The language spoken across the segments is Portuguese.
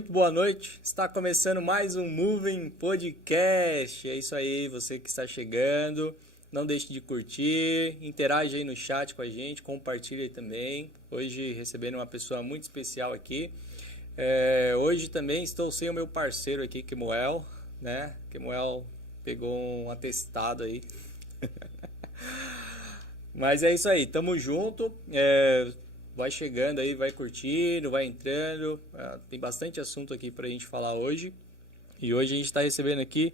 muito boa noite. Está começando mais um Moving Podcast. É isso aí, você que está chegando. Não deixe de curtir, interage aí no chat com a gente, compartilhe aí também. Hoje recebendo uma pessoa muito especial aqui. Hoje também estou sem o meu parceiro aqui, Kemuel, né? Kemuel pegou um atestado aí. Mas é isso aí, tamo junto. Vai chegando aí, vai curtindo, vai entrando. Tem bastante assunto aqui pra gente falar hoje. E hoje a gente está recebendo aqui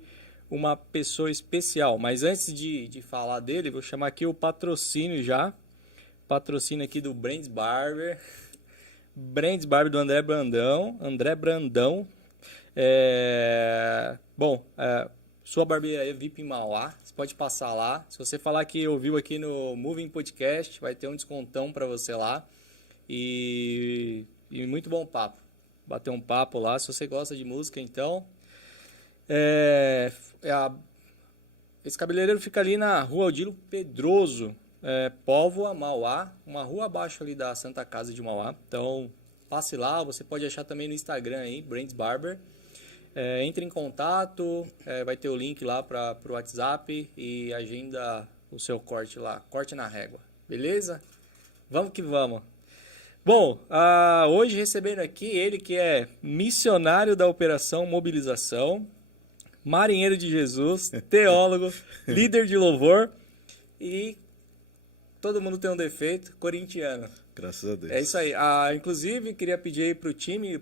uma pessoa especial. Mas antes de falar dele, vou chamar aqui o patrocínio já. Patrocínio aqui do Brands Barber. Brands Barber do André Brandão. Sua barbearia VIP em Mauá. Você pode passar lá. Se você falar que ouviu aqui no Moving Podcast, vai ter um descontão para você lá. E muito bom papo. Bater um papo lá. Se você gosta de música, então. Esse cabeleireiro fica ali na Rua Odilo Pedroso, Póvoa, Mauá. Uma rua abaixo ali da Santa Casa de Mauá. Então, passe lá. Você pode achar também no Instagram aí, Brands Barber. Entre em contato. Vai ter o link lá para o WhatsApp. E agenda o seu corte lá. Corte na régua. Beleza? Vamos que vamos. Bom, hoje recebendo aqui ele que é missionário da Operação Mobilização, marinheiro de Jesus, teólogo, líder de louvor e todo mundo tem um defeito, corintiano. Graças a Deus. É isso aí. Inclusive, queria pedir aí pro time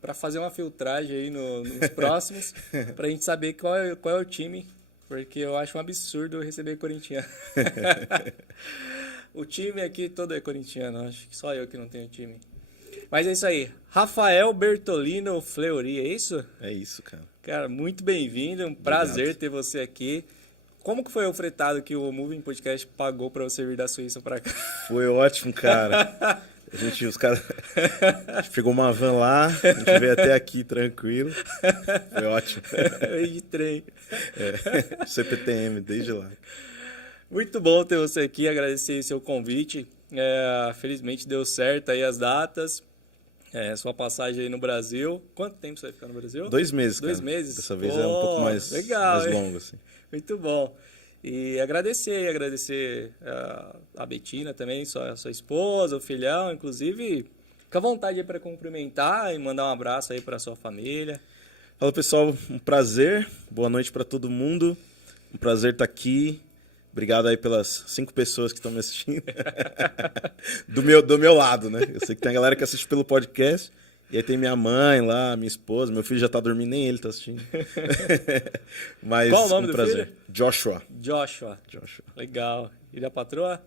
para fazer uma filtragem aí nos próximos, pra gente saber qual é o time, porque eu acho um absurdo receber corintiano. O time aqui todo é corintiano, acho que só eu que não tenho time. Mas é isso aí. Rafael Bertolino Fleury, é isso? É isso, cara. Cara, muito bem-vindo, um prazer ter você aqui. Como que foi o fretado que o Moving Podcast pagou pra você vir da Suíça pra cá? Foi ótimo, cara. A gente pegou uma van lá, a gente veio até aqui tranquilo. Foi ótimo. Eu de trem. CPTM, desde lá. Muito bom ter você aqui, agradecer seu convite. Felizmente deu certo aí as datas. Sua passagem aí no Brasil. Quanto tempo você vai ficar no Brasil? 2 meses, cara. 2 meses? Dessa vez é um pouco mais longo, assim. Muito bom. E agradecer a Betina também, sua esposa, o filhão, inclusive. Fica à vontade aí para cumprimentar e mandar um abraço aí para sua família. Fala, pessoal, um prazer. Boa noite para todo mundo. Um prazer estar aqui. Obrigado aí pelas 5 pessoas que estão me assistindo. do meu lado, né? Eu sei que tem a galera que assiste pelo podcast. E aí tem minha mãe lá, minha esposa. Meu filho já tá dormindo, nem ele tá assistindo. Mas qual o nome do filho? Joshua. Legal. E da patroa?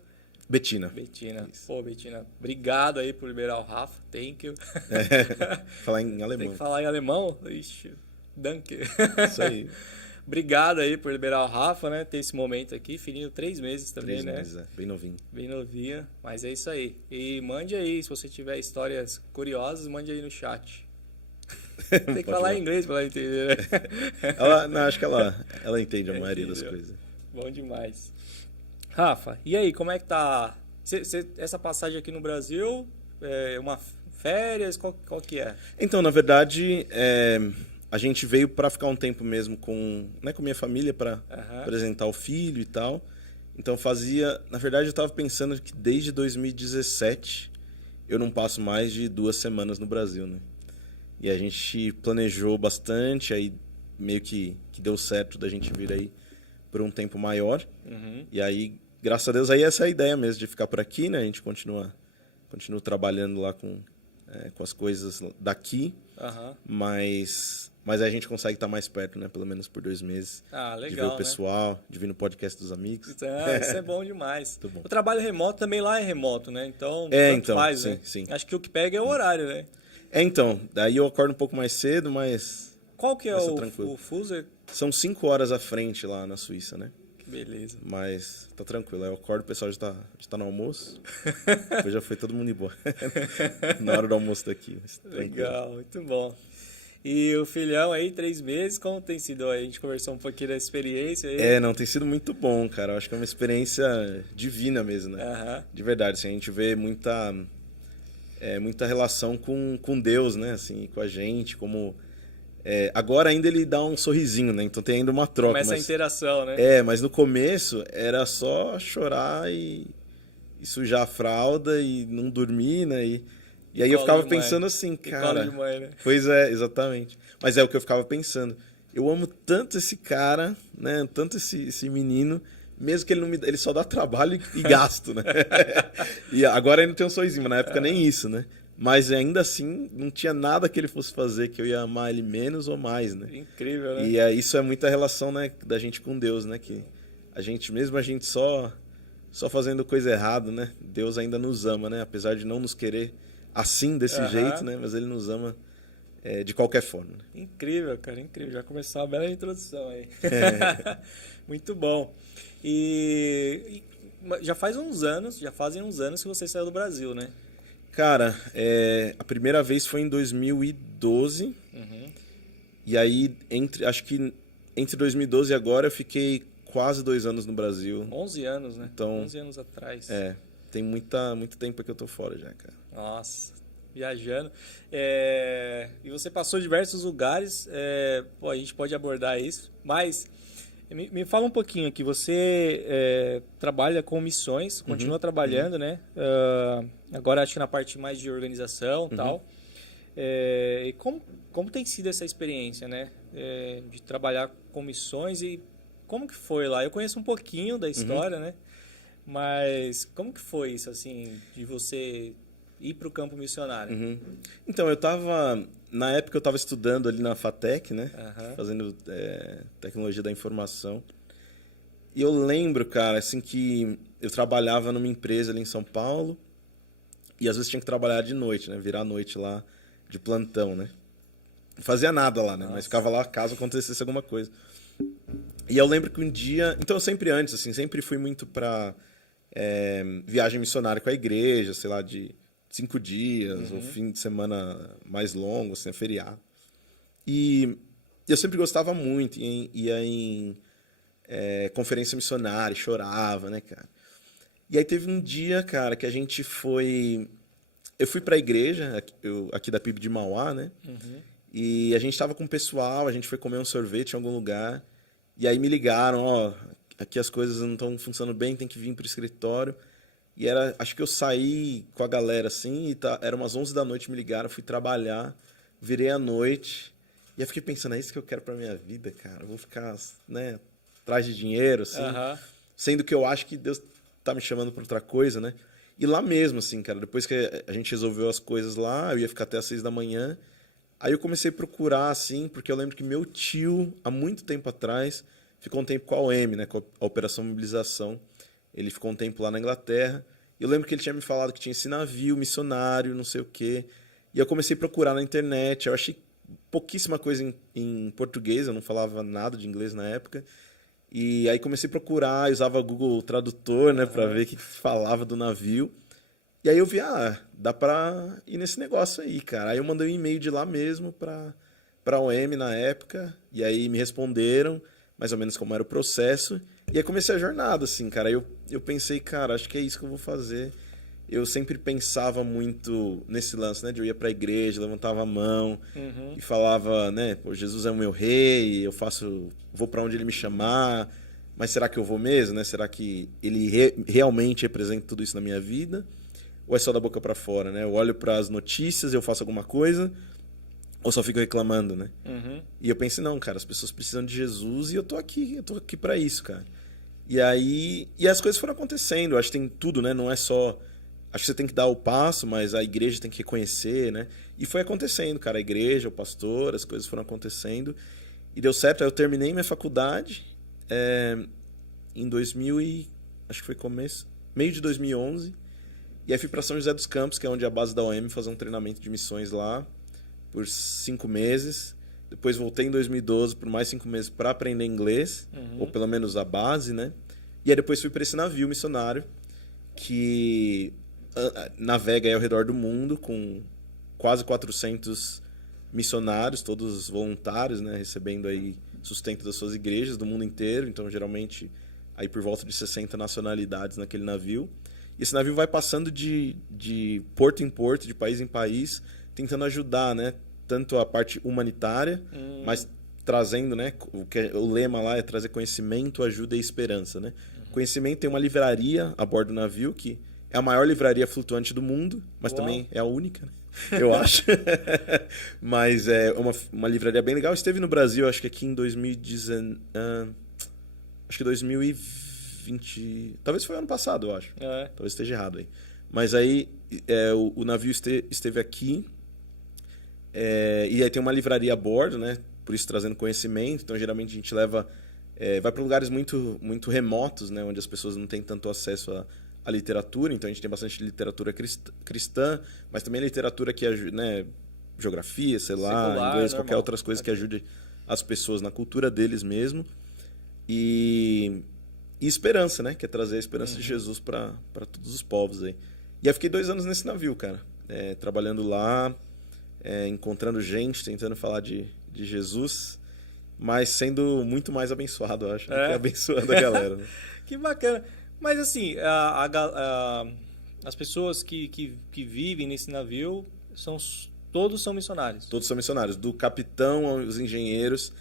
Betina. Isso. Pô, Betina, obrigado aí por liberar o Rafa. Thank you. Falar em alemão. Tem que falar em alemão? Ixi, danke. Isso aí. Obrigado aí por liberar o Rafa, né? Ter esse momento aqui. Filhinho, 3 meses também, 3 meses, bem novinho. Bem novinha, mas é isso aí. E mande aí, se você tiver histórias curiosas, mande aí no chat. Tem que falar em inglês pra ela entender, né? Acho que ela entende a maioria das coisas. Bom demais. Rafa, e aí, como é que tá? Essa passagem aqui no Brasil, uma férias, qual que é? Então, na verdade, a gente veio para ficar um tempo mesmo com minha família para apresentar o filho e tal. Então na verdade eu estava pensando que desde 2017 eu não passo mais de 2 semanas no Brasil, né? E a gente planejou bastante, aí meio que deu certo da gente vir aí por um tempo maior. E aí, graças a Deus, aí essa é a ideia mesmo de ficar por aqui, né? A gente continua trabalhando lá com as coisas daqui, mas a gente consegue estar mais perto, né? Pelo menos por 2 meses. Legal, de ver o pessoal, né? De vir no podcast dos amigos. Isso é bom demais. Muito bom. O trabalho remoto também lá é remoto, né? Então, faz, sim, né? Sim. Acho que o que pega é o horário, né? Então, daí eu acordo um pouco mais cedo, mas... Qual que é o fuso? São 5 horas à frente lá na Suíça, né? Que beleza. Mas tá tranquilo. Aí eu acordo, o pessoal já tá no almoço. Depois já foi todo mundo embora. Na hora do almoço daqui. Legal, muito bom. E o filhão aí, 3 meses, como tem sido? A gente conversou um pouquinho da experiência aí. Não, tem sido muito bom, cara. Eu acho que é uma experiência divina mesmo, né? De verdade, assim, a gente vê muita muita relação com Deus, né? Assim, com a gente, como... agora ainda ele dá um sorrisinho, né? Então tem ainda uma troca. Começa a interação, né? Mas no começo era só chorar e sujar a fralda e não dormir, né? E aí eu ficava pensando assim, cara... Colo de mãe, né? Pois é, exatamente. Mas é o que eu ficava pensando. Eu amo tanto esse cara, né? Tanto esse menino, mesmo que ele não me... Ele só dá trabalho e gasto, né? E agora ainda tem um sorrisinho, mas na época nem isso, né? Mas ainda assim, não tinha nada que ele fosse fazer que eu ia amar ele menos ou mais, né? Incrível, né? E isso é muita relação, né, da gente com Deus, né? Que a gente só fazendo coisa errada, né? Deus ainda nos ama, né? Apesar de não nos querer assim, desse jeito, né? Mas ele nos ama de qualquer forma. Né? Incrível, cara, incrível. Já começou uma bela introdução aí. Muito bom. E já fazem uns anos que você saiu do Brasil, né? Cara, a primeira vez foi em 2012. Uhum. E aí, acho que entre 2012 e agora, eu fiquei quase 2 anos no Brasil. 11 anos, né? Então, 11 anos atrás. Tem muito tempo que eu tô fora já, cara. Nossa, viajando. E você passou diversos lugares, a gente pode abordar isso, mas me fala um pouquinho aqui, você trabalha com missões, continua trabalhando, né? Agora acho que na parte mais de organização e tal. E como tem sido essa experiência, né? De trabalhar com missões e como que foi lá? Eu conheço um pouquinho da história, né? Mas como que foi isso, assim, de você ir para o campo missionário? Então, na época eu estava estudando ali na FATEC, né? Fazendo tecnologia da informação. E eu lembro, cara, assim, que eu trabalhava numa empresa ali em São Paulo e às vezes tinha que trabalhar de noite, né? Virar a noite lá de plantão, né? Não fazia nada lá, né? Mas ficava lá caso acontecesse alguma coisa. E eu lembro que um dia... Então, eu sempre fui muito pra viagem missionária com a igreja, sei lá, de 5 dias, ou fim de semana mais longo, assim, feriado. E eu sempre gostava muito, ia em conferência missionária, chorava, né, cara? E aí teve um dia, cara, que a gente foi... Eu fui pra igreja, aqui da PIB de Mauá, né? E a gente tava com o pessoal, a gente foi comer um sorvete em algum lugar, e aí me ligaram, ó, aqui as coisas não estão funcionando bem, tem que vir pro escritório. E acho que eu saí com a galera assim, era umas 11 da noite, me ligaram, fui trabalhar, virei à noite, e eu fiquei pensando, é isso que eu quero pra minha vida, cara? Eu vou ficar, né, atrás de dinheiro, assim, sendo que eu acho que Deus tá me chamando pra outra coisa, né? E lá mesmo, assim, cara, depois que a gente resolveu as coisas lá, eu ia ficar até às 6 da manhã, aí eu comecei a procurar, assim, porque eu lembro que meu tio, há muito tempo atrás, ficou um tempo com a OM, né, com a Operação Mobilização. Ele ficou um tempo lá na Inglaterra. Eu lembro que ele tinha me falado que tinha esse navio missionário, não sei o quê. E eu comecei a procurar na internet. Eu achei pouquíssima coisa em português, eu não falava nada de inglês na época. E aí comecei a procurar, usava o Google Tradutor, né, para ver o que falava do navio. E aí eu vi, dá pra ir nesse negócio aí, cara. Aí eu mandei um e-mail de lá mesmo pra OM na época. E aí me responderam mais ou menos como era o processo. E aí comecei a jornada, assim, cara. Aí eu pensei, cara, acho que é isso que eu vou fazer. Eu sempre pensava muito nesse lance, né? De eu ia pra igreja, levantava a mão e falava, né? Pô, Jesus é o meu rei, vou pra onde ele me chamar. Mas será que eu vou mesmo, né? Será que ele realmente representa tudo isso na minha vida? Ou é só da boca pra fora, né? Eu olho pras notícias, eu faço alguma coisa, ou só fico reclamando, né? E eu pensei, não, cara, as pessoas precisam de Jesus e eu tô aqui pra isso, cara. E as coisas foram acontecendo, acho que tem tudo, né? Não é só... Acho que você tem que dar o passo, mas a igreja tem que reconhecer, né? E foi acontecendo, cara, a igreja, o pastor, as coisas foram acontecendo. E deu certo, aí eu terminei minha faculdade em 2000 acho que foi meio de 2011. E aí fui pra São José dos Campos, que é onde é a base da OM, fazer um treinamento de missões lá por 5 meses. Depois voltei em 2012 por mais 5 meses para aprender inglês, ou pelo menos a base, né? E aí depois fui para esse navio missionário que navega aí ao redor do mundo com quase 400 missionários, todos voluntários, né? Recebendo aí sustento das suas igrejas do mundo inteiro. Então, geralmente, aí por volta de 60 nacionalidades naquele navio. E esse navio vai passando de porto em porto, de país em país, tentando ajudar, né? Tanto a parte humanitária, mas trazendo, né? O lema lá é trazer conhecimento, ajuda e esperança, né? Conhecimento, tem uma livraria a bordo do navio, que é a maior livraria flutuante do mundo, mas também é a única, né? Eu acho. Mas é uma livraria bem legal. Esteve no Brasil, acho que aqui em 2019... acho que 2020... Talvez foi ano passado, eu acho. Talvez esteja errado aí. Mas aí o navio esteve aqui. E aí tem uma livraria a bordo, né? Por isso trazendo conhecimento. Então, geralmente, a gente leva... vai para lugares muito, muito remotos, né? Onde as pessoas não têm tanto acesso a literatura. Então, a gente tem bastante literatura cristã, mas também literatura que ajuda, né? Geografia, sei lá, secular, inglês, normal. qualquer outras coisas que ajude as pessoas na cultura deles mesmo. E esperança, né? Que é trazer a esperança de Jesus para todos os povos aí. E eu fiquei 2 anos nesse navio, cara. Trabalhando lá, encontrando gente, tentando falar de Jesus, mas sendo muito mais abençoado, eu acho, do que abençoando a galera. Né? Que bacana. Mas assim, as pessoas que vivem nesse navio todos são missionários. Todos são missionários. Do capitão aos engenheiros,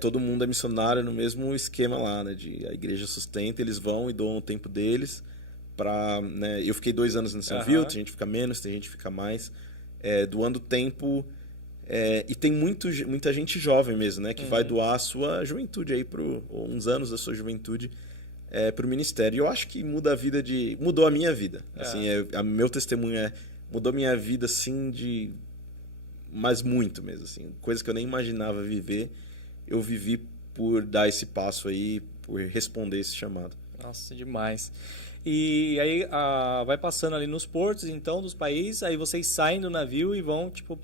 todo mundo é missionário no mesmo esquema lá, né? A igreja sustenta, eles vão e doam o tempo deles. Né? Eu fiquei 2 anos nesse navio, tem gente que fica menos, tem gente que fica mais. Doando tempo. E tem muita gente jovem mesmo, né? Que vai doar a sua juventude aí, ou uns anos da sua juventude, para o ministério. E eu acho que mudou a minha vida. Assim, meu testemunho mudou a minha vida, assim, mas muito mesmo. Assim, coisas que eu nem imaginava viver, eu vivi por dar esse passo aí, por responder esse chamado. Nossa, demais. E aí vai passando ali nos portos, então, dos países, aí vocês saem do navio e vão, tipo,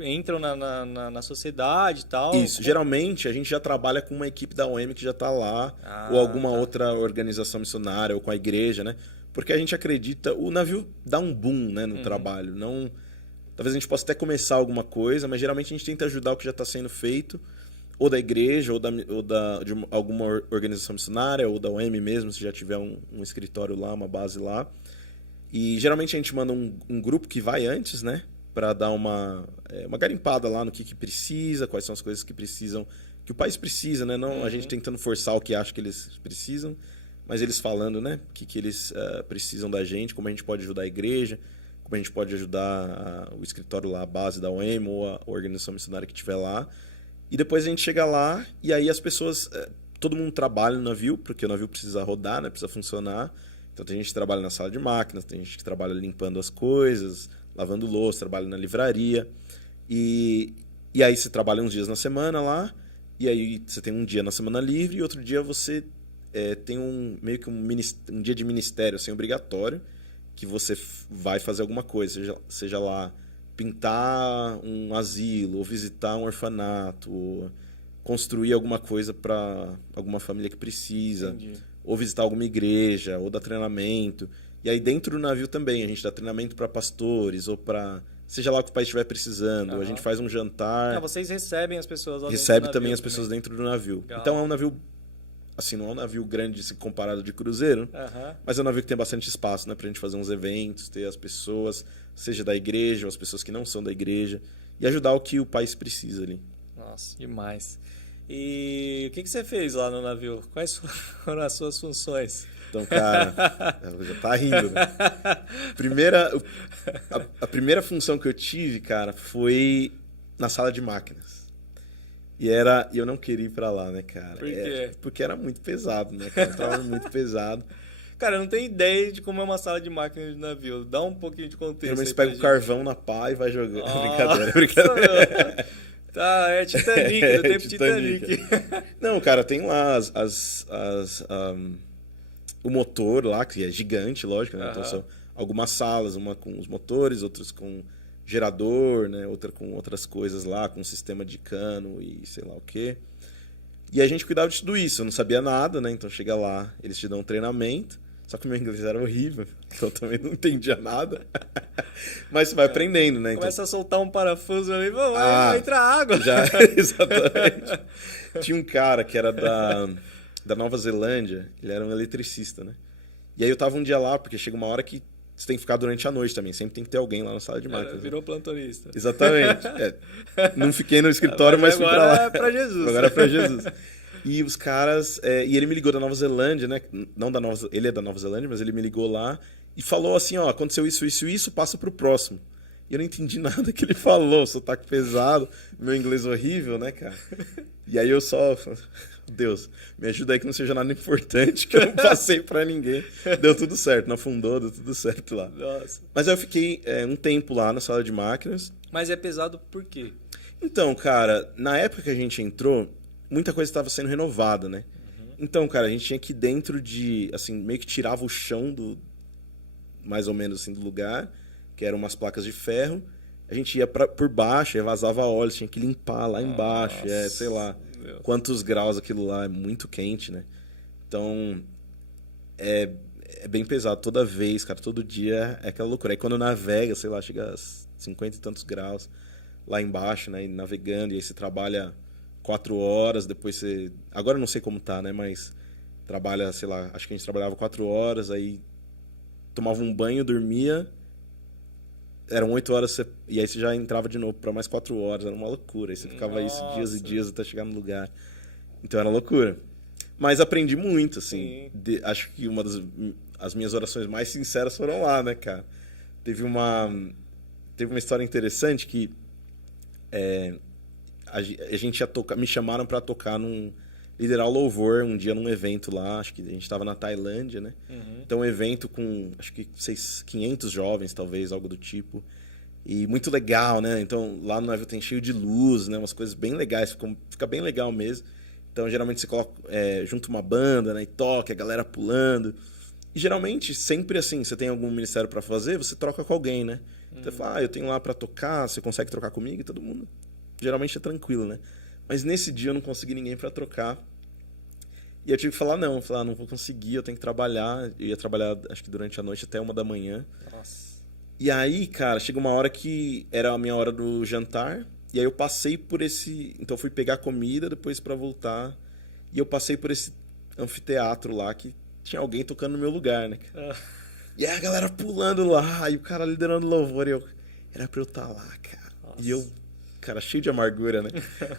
entram na sociedade e tal. Isso, geralmente a gente já trabalha com uma equipe da OM que já está lá, ou alguma outra organização missionária, ou com a igreja, né? Porque a gente acredita, o navio dá um boom, né, no trabalho. Não, talvez a gente possa até começar alguma coisa, mas geralmente a gente tenta ajudar o que já está sendo feito, ou da igreja, ou de alguma organização missionária, ou da OM mesmo, se já tiver um escritório lá, uma base lá. E geralmente a gente manda um grupo que vai antes, né? Para dar uma garimpada lá no que precisa, quais são as coisas que precisam, que o país precisa, né? Não a gente tentando forçar o que acha que eles precisam, mas eles falando, né? O que eles precisam da gente, como a gente pode ajudar a igreja, como a gente pode ajudar o escritório lá, a base da OEM ou a organização missionária que estiver lá. E depois a gente chega lá e aí as pessoas, todo mundo trabalha no navio, porque o navio precisa rodar, né? Precisa funcionar. Então tem gente que trabalha na sala de máquinas, tem gente que trabalha limpando as coisas, lavando louça, trabalha na livraria. E aí você trabalha uns dias na semana lá, e aí você tem um dia na semana livre, e outro dia você tem meio que um dia de ministério assim, obrigatório, que você vai fazer alguma coisa, seja lá pintar um asilo, ou visitar um orfanato, ou construir alguma coisa para alguma família que precisa. Entendi. Ou visitar alguma igreja, ou dar treinamento. E aí dentro do navio também, a gente dá treinamento para pastores, ou para... Seja lá o que o país estiver precisando. A gente faz um jantar. Vocês recebem as pessoas lá Recebe dentro do também navio as pessoas dentro do navio. Legal. Então é um navio... Assim, não é um navio grande se comparado de cruzeiro, mas é um navio que tem bastante espaço, né? Pra gente fazer uns eventos, ter as pessoas, seja da igreja, ou as pessoas que não são da igreja, e ajudar o que o país precisa ali. Nossa, demais. E o que você fez lá no navio? Quais foram as suas funções? Então, cara, já tá rindo, né? A primeira função que eu tive, cara, foi na sala de máquinas. E eu não queria ir pra lá, né, cara? Por quê? Porque era muito pesado, né, cara? Tava muito pesado. Cara, eu não tenho ideia de como é uma sala de máquinas de navio. Dá um pouquinho de contexto. Você pega o carvão na pá e vai jogando. Ah, Brincadeira. Tá, é Titanic, do tempo Titanic. Não, cara, tem lá o motor lá, que é gigante, lógico, né? Então são algumas salas, uma com os motores, outras com gerador, né? Outra com outras coisas lá, com sistema de cano e sei lá o quê. E a gente cuidava de tudo isso, eu não sabia nada, né? Então chega lá, eles te dão um treinamento, só que o meu inglês era horrível, então eu também não entendia nada. Mas você vai aprendendo, né? Começa a soltar um parafuso ali, vai entrar água. Já, exatamente. Tinha um cara que era da Nova Zelândia, ele era um eletricista, né? E aí eu tava um dia lá, porque chega uma hora que você tem que ficar durante a noite também. Sempre tem que ter alguém lá na sala de máquinas. Virou plantonista. Exatamente. Não fiquei no escritório, mas fui pra lá. Agora é pra Jesus. Agora é pra Jesus. E os caras... e ele me ligou da Nova Zelândia, né? Não da Nova... Ele é da Nova Zelândia, mas ele me ligou lá e falou assim, ó, aconteceu isso, passa pro próximo. E eu não entendi nada que ele falou, sotaque pesado, meu inglês horrível, né, cara? E aí eu só... Deus, me ajuda aí que não seja nada importante, que eu não passei pra ninguém. Deu tudo certo, não afundou, deu tudo certo lá. Nossa. Mas aí eu fiquei um tempo lá na sala de máquinas. Mas é pesado por quê? Então, cara, na época que a gente entrou, muita coisa estava sendo renovada, né? Então, cara, a gente tinha que ir dentro de, assim, meio que tirava o chão mais ou menos assim, do lugar, que eram umas placas de ferro. A gente ia por baixo, aí vazava óleo, tinha que limpar lá embaixo, sei lá, quantos graus aquilo lá, é muito quente, né? Então, é bem pesado toda vez, cara, todo dia é aquela loucura. Aí quando navega, sei lá, chega a 50 e tantos graus lá embaixo, né? E navegando, e aí você trabalha 4 horas, depois você... Agora eu não sei como tá, né? Mas trabalha, sei lá, acho que a gente trabalhava 4 horas, aí tomava um banho, dormia, eram 8 horas, e aí você já entrava de novo para mais 4 horas, era uma loucura. Aí você ficava isso dias e dias até chegar no lugar. Então era loucura. Mas aprendi muito, assim. Acho que as minhas orações mais sinceras foram lá, né, cara? Teve uma história interessante que a gente ia tocar, me chamaram para tocar liderar o louvor um dia num evento lá, acho que a gente estava na Tailândia, né? Então um evento com, acho que 500 jovens, talvez, algo do tipo. E muito legal, né? Então lá no evento tem cheio de luz, né? Umas coisas bem legais, fica bem legal mesmo. Então geralmente você coloca, junta uma banda, né? E toca, a galera pulando. E geralmente, sempre assim, você tem algum ministério para fazer, você troca com alguém, né? Você fala, eu tenho lá para tocar, você consegue trocar comigo? E todo mundo geralmente é tranquilo, né? Mas nesse dia eu não consegui ninguém para trocar. E eu tive que falar, não vou conseguir, eu tenho que trabalhar. Eu ia trabalhar, acho que durante a noite até 1 da manhã. Nossa. E aí, cara, chega uma hora que era a minha hora do jantar. E aí eu passei por esse... Então eu fui pegar comida depois para voltar. E eu passei por esse anfiteatro lá que tinha alguém tocando no meu lugar, né? E aí a galera pulando lá, e o cara liderando louvor. E eu... Era pra eu estar lá, cara. Nossa. E eu... Cara, cheio de amargura, né?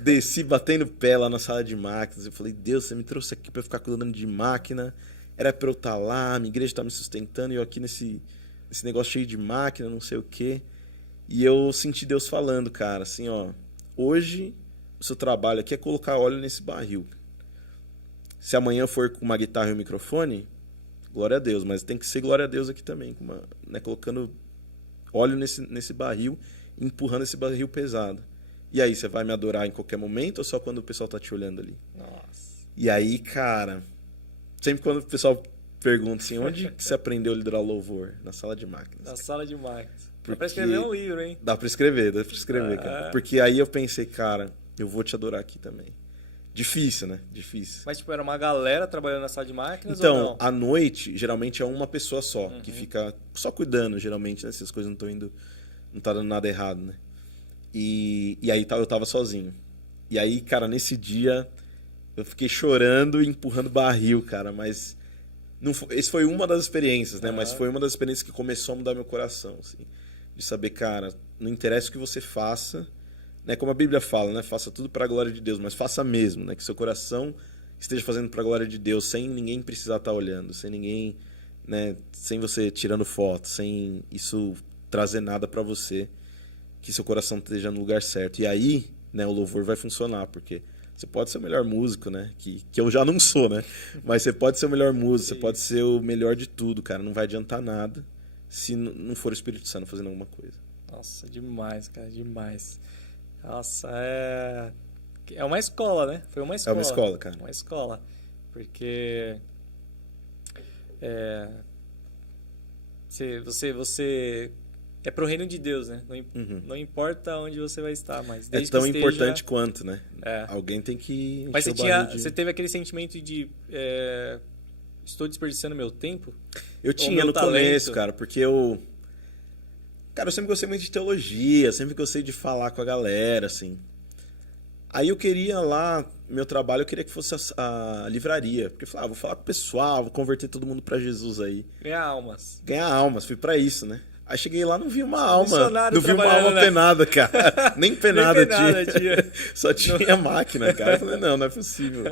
Desci batendo pé lá na sala de máquinas. Eu falei, Deus, você me trouxe aqui pra eu ficar cuidando de máquina. Era pra eu estar lá, minha igreja tá me sustentando. E eu aqui nesse negócio cheio de máquina, não sei o quê. E eu senti Deus falando, cara, assim, ó. Hoje, o seu trabalho aqui é colocar óleo nesse barril. Se amanhã for com uma guitarra e um microfone, glória a Deus. Mas tem que ser glória a Deus aqui também. Né, colocando óleo nesse barril, empurrando esse barril pesado. E aí, você vai me adorar em qualquer momento ou só quando o pessoal tá te olhando ali? Nossa. E aí, cara, sempre quando o pessoal pergunta assim, onde que você aprendeu a liderar louvor? Na sala de máquinas. Na sala de máquinas. Porque... Dá pra escrever um livro, hein? Dá pra escrever, cara. Porque aí eu pensei, cara, eu vou te adorar aqui também. Difícil, né? Difícil. Mas, tipo, era uma galera trabalhando na sala de máquinas então, ou não? à noite, geralmente é uma pessoa só, que fica só cuidando, geralmente, né? Se as coisas não estão indo... Não tá dando nada errado, né? E aí eu tava sozinho. E aí, cara, nesse dia eu fiquei chorando e empurrando barril, cara. Mas esse foi uma das experiências, né? Mas foi uma das experiências que começou a mudar meu coração, assim. De saber, cara, não interessa o que você faça, né? Como a Bíblia fala, né? Faça tudo para a glória de Deus, mas faça mesmo, né? Que seu coração esteja fazendo para a glória de Deus, sem ninguém precisar estar olhando, sem ninguém, né? Sem você tirando foto, sem isso trazer nada para você. Que seu coração esteja no lugar certo. E aí, né, o louvor vai funcionar, porque você pode ser o melhor músico, né? Que eu já não sou, né? Mas você pode ser o melhor músico, você pode ser o melhor de tudo, cara. Não vai adiantar nada se não for o Espírito Santo fazendo alguma coisa. Nossa, demais, cara, demais. Nossa, é uma escola, né? Foi uma escola. É uma escola, cara. Uma escola. Porque... Você é pro reino de Deus, né? Não importa onde você vai estar, mas desde é tão que esteja... importante quanto, né? Alguém tem que Mas você teve aquele sentimento de estou desperdiçando meu tempo? Eu tinha no começo, cara, porque eu sempre gostei muito de teologia, sempre gostei de falar com a galera, assim. Aí eu queria lá, meu trabalho, eu queria que fosse a livraria. Porque eu falei, vou falar com o pessoal, vou converter todo mundo pra Jesus aí. Ganhar almas. Ganhar almas, fui pra isso, né? Aí cheguei lá, não vi uma alma. Missionário Não vi uma alma trabalhando, né? penada, cara. Nem penada, penada tinha. Só tinha máquina, cara. Eu falei, não é possível.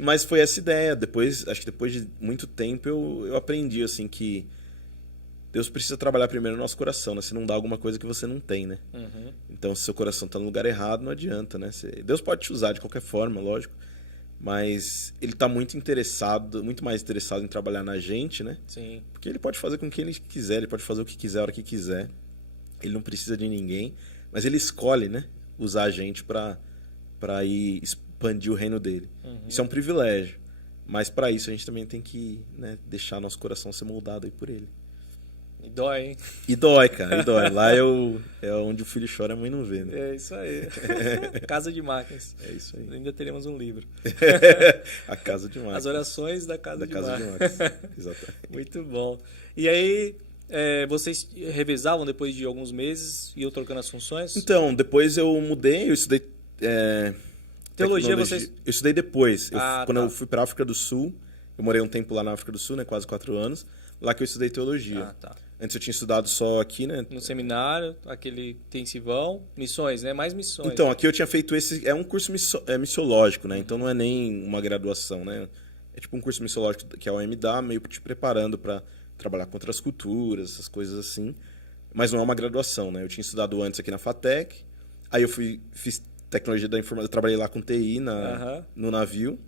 Mas foi essa ideia. Depois, acho que depois de muito tempo, eu aprendi, assim, que Deus precisa trabalhar primeiro no nosso coração, né? Se não dá alguma coisa que você não tem, né? Uhum. Então, se seu coração tá no lugar errado, não adianta, né? Deus pode te usar de qualquer forma, lógico. Mas ele tá muito mais interessado em trabalhar na gente, né? Sim. Porque ele pode fazer com quem ele quiser, ele pode fazer o que quiser, a hora que quiser. Ele não precisa de ninguém, mas ele escolhe, né? Usar a gente pra ir expandir o reino dele. Uhum. Isso é um privilégio. Mas para isso a gente também tem que, né, deixar nosso coração ser moldado aí por ele. E dói, hein? E dói, cara, e dói. Lá é onde o filho chora, a mãe não vê, né? É isso aí. Casa de Máquinas. É isso aí. Ainda teremos um livro. A casa de Máquinas. As orações da Casa de Máquinas. Exatamente. Muito bom. E aí, vocês revezavam depois de alguns meses e iam trocando as funções? Então, depois eu mudei, eu estudei... Teologia vocês... Eu estudei depois. Quando tá. eu fui para África do Sul, eu morei um tempo lá na África do Sul, né, quase 4 anos, lá que eu estudei teologia. Tá. Antes eu tinha estudado só aqui, né? No seminário, aquele intensivão, missões, né? Mais missões. Então, aqui eu tinha feito é um curso missiológico, né? Então não é nem uma graduação, né? É tipo um curso missiológico que a OM dá, meio te preparando para trabalhar com outras culturas, essas coisas assim. Mas não é uma graduação, né? Eu tinha estudado antes aqui na FATEC, aí eu fiz tecnologia da informação, eu trabalhei lá com TI no navio.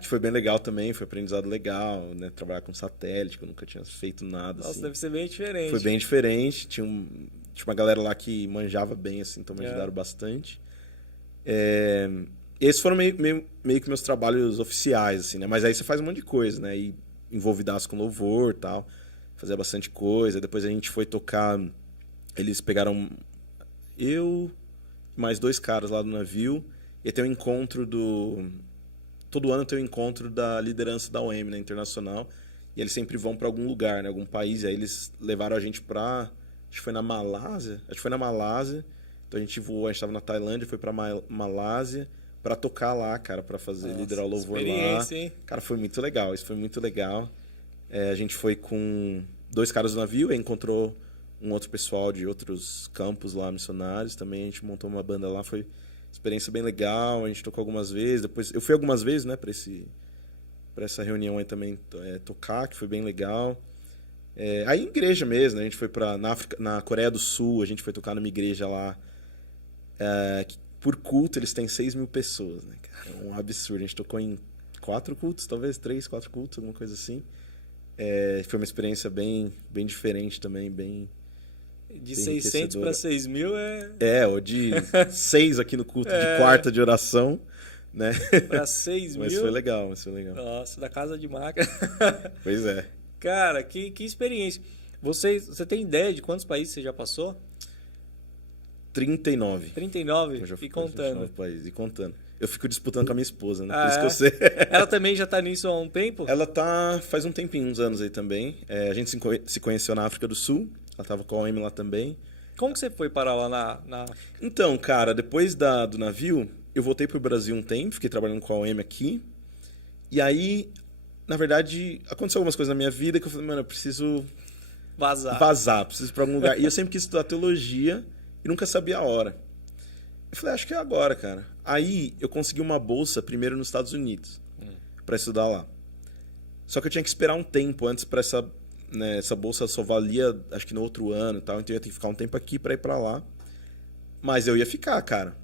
Que foi bem legal também, foi aprendizado legal, né? Trabalhar com satélite, que eu nunca tinha feito nada. Nossa, assim. deve ser bem diferente. Foi bem diferente, tinha uma galera lá que manjava bem, assim, então me ajudaram bastante. Esses foram meio que meus trabalhos oficiais, assim, né? Mas aí você faz um monte de coisa, né? E envolvidaço com louvor e tal, fazia bastante coisa. Depois a gente foi tocar, eles pegaram mais 2 caras lá do navio, e tem um encontro todo ano tem um encontro da liderança da OM, né, internacional, e eles sempre vão para algum lugar, né, algum país, e aí eles levaram a gente acho que foi na Malásia, então a gente voou, a gente estava na Tailândia, foi para Malásia, para tocar lá, cara, para liderar o louvor lá. Hein? Cara, foi muito legal, isso foi muito legal. A gente foi com 2 caras do navio, e encontrou um outro pessoal de outros campos lá, missionários também. A gente montou uma banda lá, foi experiência bem legal. A gente tocou algumas vezes. Depois eu fui algumas vezes, né, para essa reunião aí também tocar, que foi bem legal. Aí em igreja mesmo, né? A gente foi na Coreia do Sul, a gente foi tocar numa igreja lá. Que por culto eles têm 6.000 pessoas, né, cara? É um absurdo. A gente tocou em 4 cultos, talvez 3, 4 cultos, alguma coisa assim. Foi uma experiência bem diferente também, bem... De 600 para 6.000 ou de 6 aqui no culto de quarta de oração, né? Para 6.000. Mas foi legal. Nossa, da Casa de Máquinas. Pois é. Cara, que experiência. Você tem ideia de quantos países você já passou? 39. 39? Eu já fui E contando. 39 países, e contando. Eu fico disputando com a minha esposa, né? Por isso que eu sei. Ela também já tá nisso há um tempo? Ela faz um tempinho, uns anos aí também. A gente se conheceu na África do Sul. Ela tava com a OM lá também. Como que você foi parar lá na África? Então, cara, depois do navio, eu voltei pro Brasil um tempo, fiquei trabalhando com a OM aqui. E aí, na verdade, aconteceu algumas coisas na minha vida que eu falei, mano, eu preciso vazar, preciso ir pra algum lugar. E eu sempre quis estudar teologia e nunca sabia a hora. Eu falei, acho que é agora, cara. Aí eu consegui uma bolsa primeiro nos Estados Unidos pra estudar lá. Só que eu tinha que esperar um tempo antes pra essa bolsa só valia, acho que no outro ano e tal, então eu ia ter que ficar um tempo aqui pra ir pra lá. Mas eu ia ficar, cara.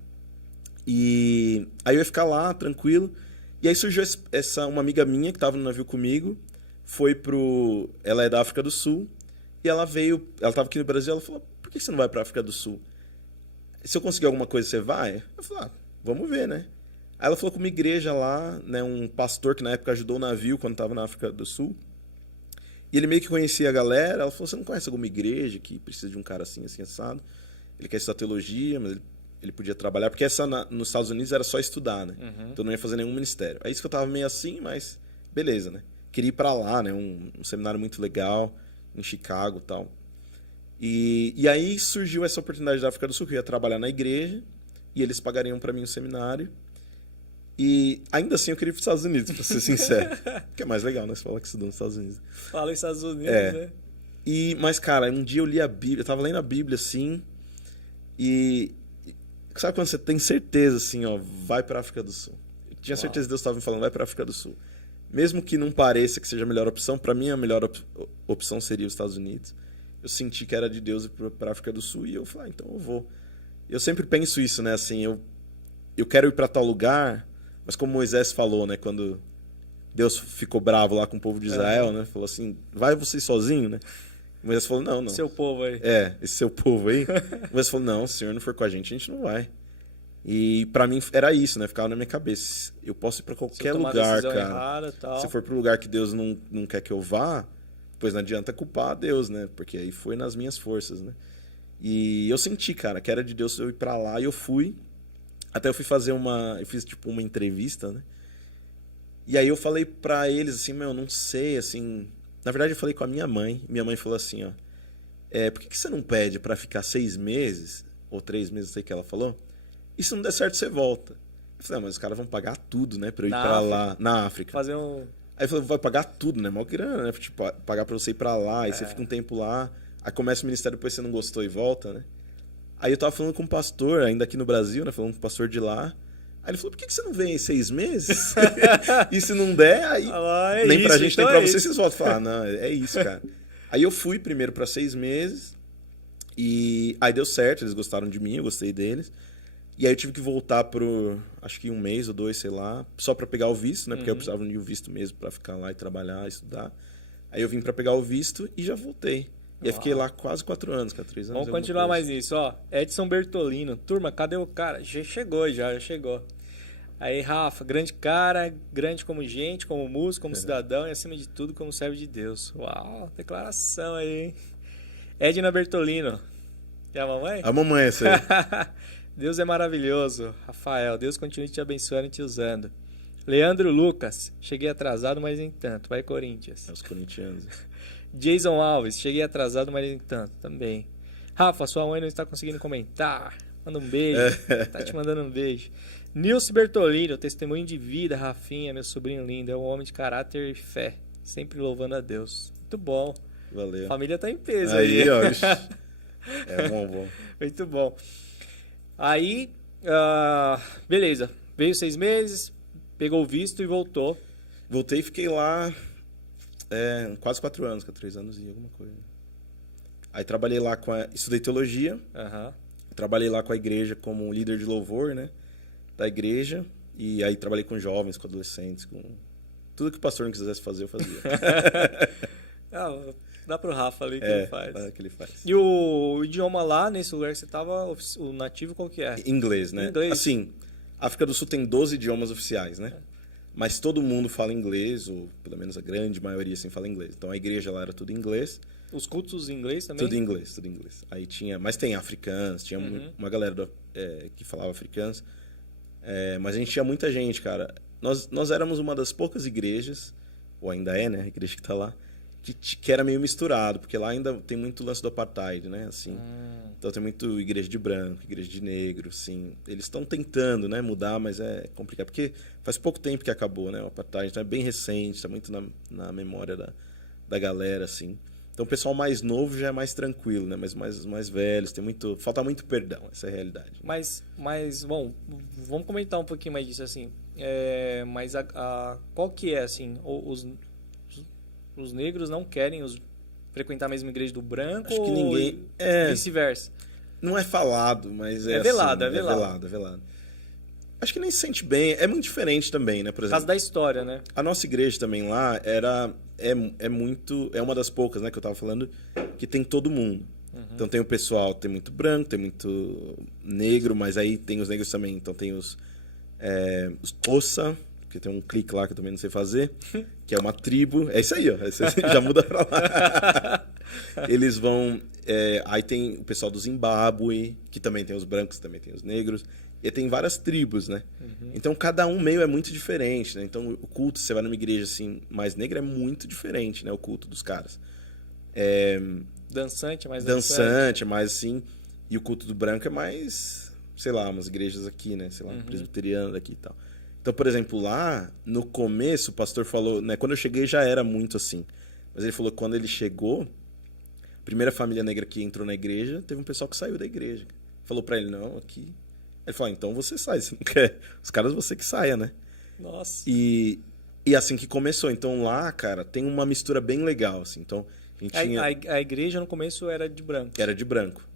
E aí eu ia ficar lá, tranquilo. E aí surgiu uma amiga minha que tava no navio comigo, ela é da África do Sul, e ela tava aqui no Brasil, ela falou, por que você não vai pra África do Sul? Se eu conseguir alguma coisa, você vai? Eu falei, vamos ver, né? Aí ela falou com uma igreja lá, né, um pastor que na época ajudou o navio quando tava na África do Sul. E ele meio que conhecia a galera. Ela falou, você não conhece alguma igreja que precisa de um cara assim, assim, assado? Ele quer estudar teologia, mas ele podia trabalhar. Porque nos Estados Unidos era só estudar, né? Então não ia fazer nenhum ministério. Aí isso que eu tava meio assim, mas beleza, né? Queria ir pra lá, né? Um seminário muito legal, em Chicago e tal. E aí surgiu essa oportunidade da África do Sul, que eu ia trabalhar na igreja. e eles pagariam para mim o seminário. E ainda assim eu queria ir para os Estados Unidos, para ser sincero. Que é mais legal, né? Você fala que estudou nos Estados Unidos. Fala nos Estados Unidos, né? Mas, cara, um dia eu li a Bíblia, eu tava lendo a Bíblia, assim, e sabe quando você tem certeza, assim, ó, vai pra África do Sul. Eu tinha certeza que Deus estava me falando, vai pra África do Sul. Mesmo que não pareça que seja a melhor opção, pra mim a melhor opção seria os Estados Unidos. Eu senti que era de Deus ir pra África do Sul e eu falei, então eu vou. Eu sempre penso isso, né, assim, eu quero ir pra tal lugar, mas como Moisés falou, né, quando Deus ficou bravo lá com o povo de Israel, né, falou assim, vai você sozinho, né? Moisés falou, não. Seu povo aí. Esse seu povo aí. Moisés falou, não, se o senhor não for com a gente não vai. E pra mim era isso, né? Ficava na minha cabeça. Eu posso ir pra qualquer lugar, cara. Errada, tal. Se for pro lugar que Deus não quer que eu vá, pois não adianta culpar a Deus, né? Porque aí foi nas minhas forças, né? E eu senti, cara, que era de Deus eu ir pra lá e eu fui. Até eu fui fazer eu fiz tipo uma entrevista, né? E aí eu falei pra eles assim, não sei, assim... Na verdade, eu falei com a minha mãe. Minha mãe falou assim, ó... por que você não pede pra ficar 6 meses, ou 3 meses, não sei o que ela falou, e se não der certo, você volta. Eu falei, mas os caras vão pagar tudo, né? Pra eu ir pra lá, na África. Fazer um... Aí eu falei, vai pagar tudo, né? Mó grana, né? Tipo, pagar pra você ir pra lá, aí você fica um tempo lá, aí começa o ministério, depois você não gostou e volta, né? Aí eu tava falando com um pastor, ainda aqui no Brasil, né? Falando com um pastor de lá. Aí ele falou, por que você não vem em 6 meses? E se não der, aí nem isso, pra gente, então nem pra vocês voltam. Falar, não, é isso, cara. Aí eu fui primeiro pra 6 meses, e aí deu certo, eles gostaram de mim, eu gostei deles. E aí eu tive que voltar acho que 1 mês ou 2, sei lá, só pra pegar o visto, né? Porque eu precisava de um visto mesmo pra ficar lá e trabalhar, estudar. Aí eu vim pra pegar o visto e já voltei. E aí fiquei lá quase 4 anos, 3 anos. Vamos continuar mais nisso, ó. Edson Bertolino. Turma, cadê o cara? Já chegou. Aí, Rafa, grande cara, grande como gente, como músico, como cidadão e, acima de tudo, como servo de Deus. Uau, declaração aí, hein? Edna Bertolino. E a mamãe? A mamãe, essa aí. Deus é maravilhoso. Rafael, Deus continue te abençoando e te usando. Leandro Lucas. Cheguei atrasado, mas nem tanto. Vai, Corinthians. Os corintianos. Jason Alves. Cheguei atrasado, mas nem tanto. Também. Rafa, sua mãe não está conseguindo comentar. Manda um beijo. Tá te mandando um beijo. Nilson Bertolino, testemunho de vida, Rafinha, meu sobrinho lindo, é um homem de caráter e fé, sempre louvando a Deus. Muito bom. Valeu. A família tá em peso aí. Ó, é bom. Muito bom. Aí, beleza, veio 6 meses, pegou o visto e voltou. Voltei e fiquei lá quase 4 anos, 3 anos e alguma coisa. Aí trabalhei lá estudei teologia, trabalhei lá com a igreja como líder de louvor, né? Da igreja, e aí trabalhei com jovens, com adolescentes, com tudo que o pastor não quisesse fazer, eu fazia. Dá pro Rafa ali que ele faz. Que ele faz. E o idioma lá, nesse lugar que você tava, o nativo qual que é? Inglês, né? Inglês. Assim, a África do Sul tem 12 idiomas oficiais, né? Mas todo mundo fala inglês, ou pelo menos a grande maioria assim fala inglês. Então a igreja lá era tudo em inglês. Os cultos em inglês também? Tudo em inglês. Aí mas tem africanos, tinha uma galera que falava africanos. Mas a gente tinha muita gente, cara. Nós éramos uma das poucas igrejas, ou ainda é, né? A igreja que tá lá, que era meio misturado, porque lá ainda tem muito lance do apartheid, né? Assim, então tem muito igreja de branco, igreja de negro, assim. Eles estão tentando, né, mudar, mas é complicado, porque faz pouco tempo que acabou, né? O apartheid, então é bem recente, está muito na memória da galera, assim. Então o pessoal mais novo já é mais tranquilo, né? Mas mais velhos, falta muito perdão, essa é a realidade. Mas bom, vamos comentar um pouquinho mais disso, assim. Mas qual que é, assim, os negros não querem frequentar a mesma igreja do branco? Acho que ninguém... vice-versa? Não é falado, mas é velado, assim, é velado. Acho que nem se sente bem. É muito diferente também, né? Por exemplo, por causa da história, né? A nossa igreja também lá é uma das poucas, né, que eu tava falando, que tem todo mundo. Então tem o pessoal, tem muito branco, tem muito negro, mas aí tem os negros também. Então tem os Xhosa, que tem um clique lá que eu também não sei fazer, que é uma tribo. É isso aí, ó. Já muda pra lá. Eles vão... aí tem o pessoal do Zimbábue, que também tem os brancos, também tem os negros. E tem várias tribos, né? Então, cada um meio é muito diferente, né? Então, o culto, você vai numa igreja, assim, mais negra, é muito diferente, né? O culto dos caras. Dançante, mais dançante, mais assim... E o culto do branco é mais sei lá, umas igrejas aqui, né? Sei lá, presbiteriana daqui e tal. Então, por exemplo, lá, no começo, o pastor falou, né? Quando eu cheguei já era muito assim. Mas ele falou que quando ele chegou, a primeira família negra que entrou na igreja, teve um pessoal que saiu da igreja. Falou pra ele, não, aqui... Ele falou, então você sai, você não quer. Os caras, você que saia, né? Nossa. E assim que começou. Então lá, cara, tem uma mistura bem legal, assim. Então, a gente tinha... A igreja no começo era de branco. Era de branco.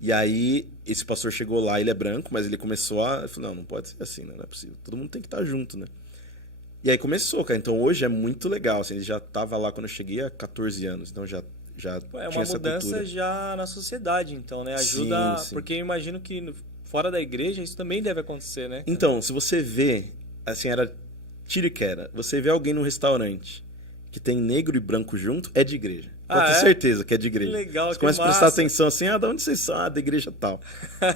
E aí, esse pastor chegou lá, ele é branco, mas ele começou a... Ele falou, não pode ser assim, né? Não é possível. Todo mundo tem que estar junto, né? E aí começou, cara. Então hoje é muito legal, assim. Ele já tava lá quando eu cheguei há 14 anos. Então já Pô, é tinha uma essa mudança cultura. já na sociedade, então, né? Ajuda, Sim. porque eu imagino que fora da igreja isso também deve acontecer, né? Então, se você vê, assim, era tiro e queda. Você vê alguém no restaurante que tem negro e branco junto, é de igreja. Pode ter certeza que é de igreja. Que legal, você começa a prestar atenção assim, de onde vocês são? Da igreja tal.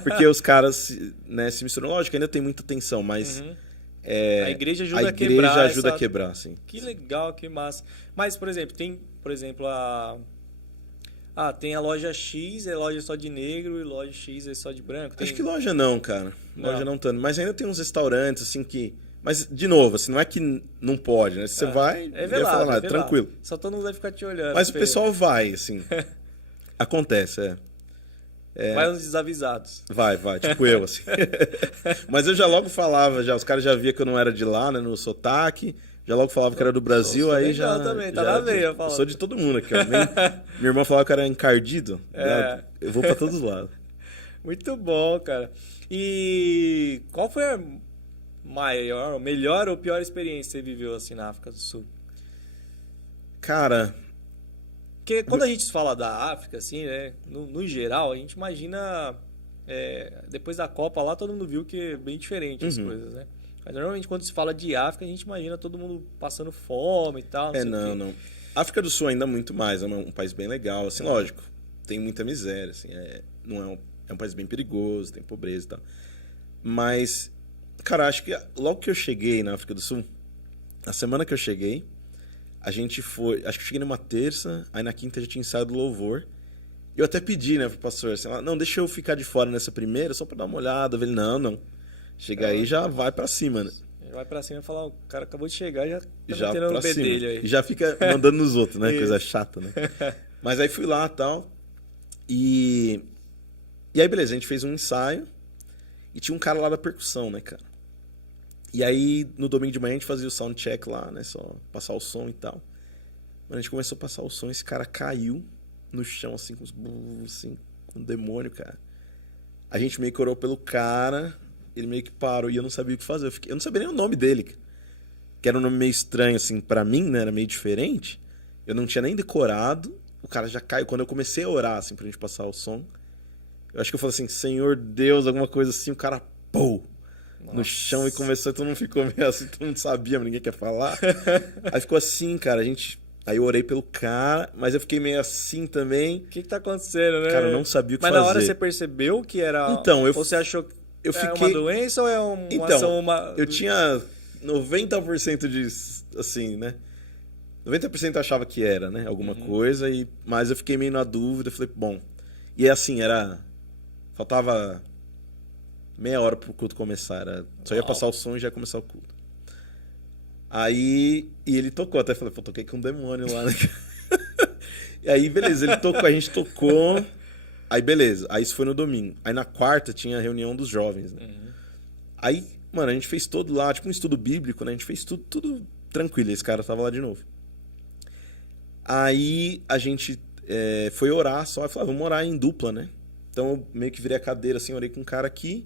Porque os caras, né, se misturam. Lógico, ainda tem muita tensão, mas... a igreja ajuda a quebrar. A igreja ajuda a quebrar, assim. Que legal, que massa. Mas, por exemplo, tem, tem a loja X, é loja só de negro, e loja X é só de branco. Acho que loja não, cara. Loja não tanto. Mas ainda tem uns restaurantes, assim, que... Mas, de novo, assim, não é que não pode, né? Você vai é e velado, falar nada, tranquilo. Só todo mundo vai ficar te olhando. Mas o pessoal vai, assim. Acontece, Vai uns desavisados. Vai, tipo eu, assim. Mas eu já logo falava, os caras já viam que eu não era de lá, né, no sotaque, já logo falava que era do Brasil, aí já... também, tá na veia, eu sou de todo mundo aqui, ó. Minha irmã falava que eu era encardido, né? Eu vou pra todos os lados. Muito bom, cara. E qual foi a melhor ou pior experiência que você viveu, assim, na África do Sul? Cara... Porque quando a gente fala da África, assim, né, no geral, a gente imagina, depois da Copa lá, todo mundo viu que é bem diferente as coisas, né? Mas normalmente quando se fala de África, a gente imagina todo mundo passando fome e tal. Não. África do Sul ainda muito mais, é um país bem legal, assim, lógico, tem muita miséria, assim, não é um país bem perigoso, tem pobreza e tal. Mas, cara, acho que logo que eu cheguei na África do Sul, a semana que eu cheguei, a gente foi... Acho que eu cheguei numa terça, aí na quinta já tinha ensaio do louvor. Eu até pedi, né, pro pastor, assim, não, deixa eu ficar de fora nessa primeira, só pra dar uma olhada. Ele, não. Chega aí, já vai pra cima, né? Vai pra cima e fala, o cara acabou de chegar, já já metendo pra cima. Aí. E já fica mandando nos outros, né? Coisa chata, né? Mas aí fui lá e tal. E aí, beleza, a gente fez um ensaio. E tinha um cara lá da percussão, né, cara? E aí, no domingo de manhã, a gente fazia o soundcheck lá, né? Só passar o som e tal. Quando a gente começou a passar o som, esse cara caiu no chão, assim, com um demônio, cara. A gente meio que orou pelo cara, ele meio que parou e eu não sabia o que fazer. Eu não sabia nem o nome dele, cara. Que era um nome meio estranho, assim, pra mim, né? Era meio diferente. Eu não tinha nem decorado. O cara já caiu. Quando eu comecei a orar, assim, pra gente passar o som, eu acho que eu falei assim, Senhor Deus, alguma coisa assim, o cara, pô! No chão e começou, todo mundo ficou meio assim, todo mundo sabia, mas ninguém quer falar. Aí ficou assim, cara, aí eu orei pelo cara, mas eu fiquei meio assim também. O que tá acontecendo, né? Cara, eu não sabia o que fazer. Mas na hora você percebeu que era... Então, ou você achou que era uma doença ou é uma ação... Eu tinha 90% de, assim, né? 90% eu achava que era, né? Alguma coisa, mas eu fiquei meio na dúvida, falei, bom... E assim, faltava... meia hora pro culto começar. Só ia passar o som e já ia começar o culto. Aí... E ele tocou. Até falei, pô, toquei com um demônio lá, né? E aí, beleza. Ele tocou, a gente tocou. Aí, beleza. Aí isso foi no domingo. Aí na quarta tinha a reunião dos jovens, né? Aí, mano, a gente fez todo lá, tipo um estudo bíblico, né? A gente fez tudo tranquilo. Esse cara tava lá de novo. Aí a gente foi orar só. Eu falei, vamos orar em dupla, né? Então eu meio que virei a cadeira assim, orei com um cara aqui.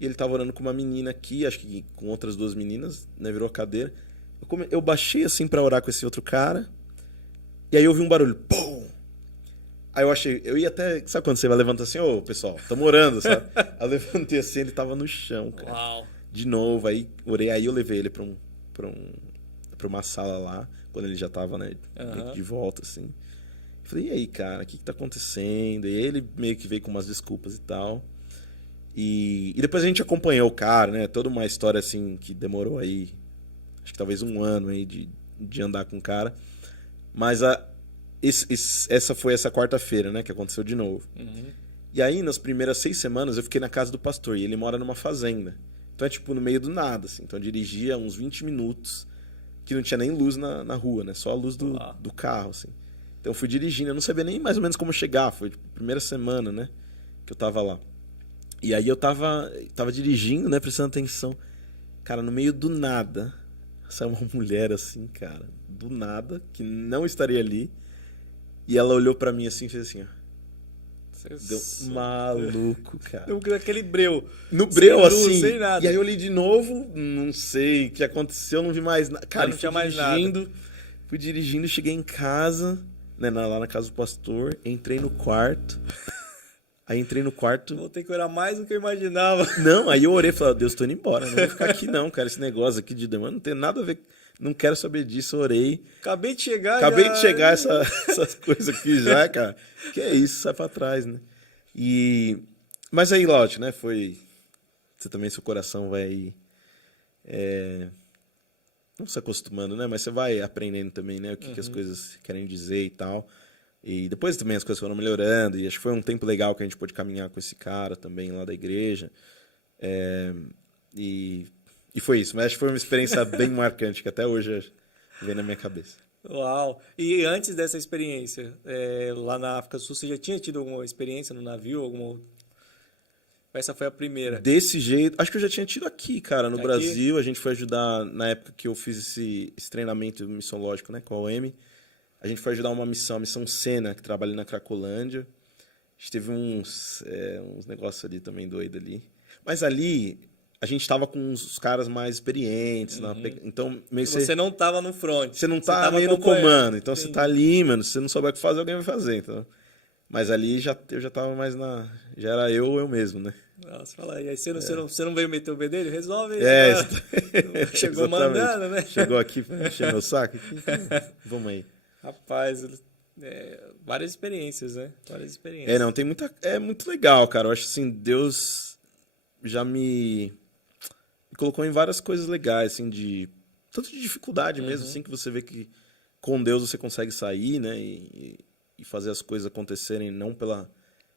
E ele tava orando com uma menina aqui, acho que com outras duas meninas, né? Virou a cadeira. Eu baixei assim pra orar com esse outro cara. E aí eu ouvi um barulho. Pum! Aí eu ia até... Sabe quando você vai levantar assim? Ô, pessoal, tamo orando, sabe? Aí eu levantei assim, ele tava no chão, cara. Uau! De novo, aí orei. Aí eu levei ele pra uma sala lá, quando ele já tava, né? De volta, assim. Falei, e aí, cara, o que tá acontecendo? E ele meio que veio com umas desculpas e tal. E depois a gente acompanhou o cara, né? Toda uma história, assim, que demorou aí, acho que talvez um ano aí de andar com o cara. Mas essa foi essa quarta-feira, né? Que aconteceu de novo. E aí, nas primeiras 6 semanas, eu fiquei na casa do pastor, e ele mora numa fazenda. Então é tipo no meio do nada, assim. Então eu dirigia uns 20 minutos, que não tinha nem luz na rua, né? Só a luz do carro, assim. Então eu fui dirigindo, eu não sabia nem mais ou menos como chegar, foi tipo, primeira semana, né? Que eu tava lá. E aí eu tava dirigindo, né? Prestando atenção. Cara, no meio do nada, saiu uma mulher assim, cara, do nada, que não estaria ali. E ela olhou pra mim assim e fez assim, ó. Deu maluco, cara. Deu aquele breu. No breu, sem luz, assim. sem nada. E aí eu olhei de novo, não sei o que aconteceu, não vi mais nada. Cara, não tinha mais nada. Fui dirigindo, cheguei em casa, né, lá na casa do pastor, entrei no quarto. Aí entrei no quarto. Vou ter que orar mais do que eu imaginava. Não, aí eu orei e falei, Deus, tô indo embora. Não vou ficar aqui não, cara. Esse negócio aqui de demanda não tem nada a ver. Não quero saber disso, orei. Acabei de chegar essas coisas aqui já, cara. Que é isso, sai pra trás, né? Mas aí, Laut, né? Você também, seu coração vai não se acostumando, né? Mas você vai aprendendo também, né? O que as coisas querem dizer e tal. E depois também as coisas foram melhorando. E acho que foi um tempo legal que a gente pôde caminhar com esse cara também lá da igreja. E foi isso. Mas acho que foi uma experiência bem marcante, que até hoje vem na minha cabeça. Uau! E antes dessa experiência, lá na África do Sul, você já tinha tido alguma experiência no navio? Essa foi a primeira? Desse jeito, acho que eu já tinha tido aqui, cara, no Brasil. A gente foi ajudar, na época que eu fiz esse treinamento missológico, né, com a OM. A gente foi ajudar uma missão, a missão Sena, que trabalha na Cracolândia. A gente teve uns negócios ali também doidos ali. Mas ali, a gente tava com os caras mais experientes. Então, meio você não tava no front. Você não tá meio no comando. Então, você tá ali, mano. Se você não souber o que fazer, alguém vai fazer. Então. Mas ali, eu já tava mais na... Já era eu mesmo, né? Nossa, fala aí. Aí você não veio meter o bedelho? Resolve isso. Chegou mandando, né? Chegou aqui, encheu meu saco. Vamos aí. Rapaz, várias experiências, né? Várias experiências. Não, tem muita... É muito legal, cara. Eu acho assim, Deus já me colocou em várias coisas legais, assim, tanto de dificuldade mesmo, assim, que você vê que com Deus você consegue sair, né? E fazer as coisas acontecerem, não pela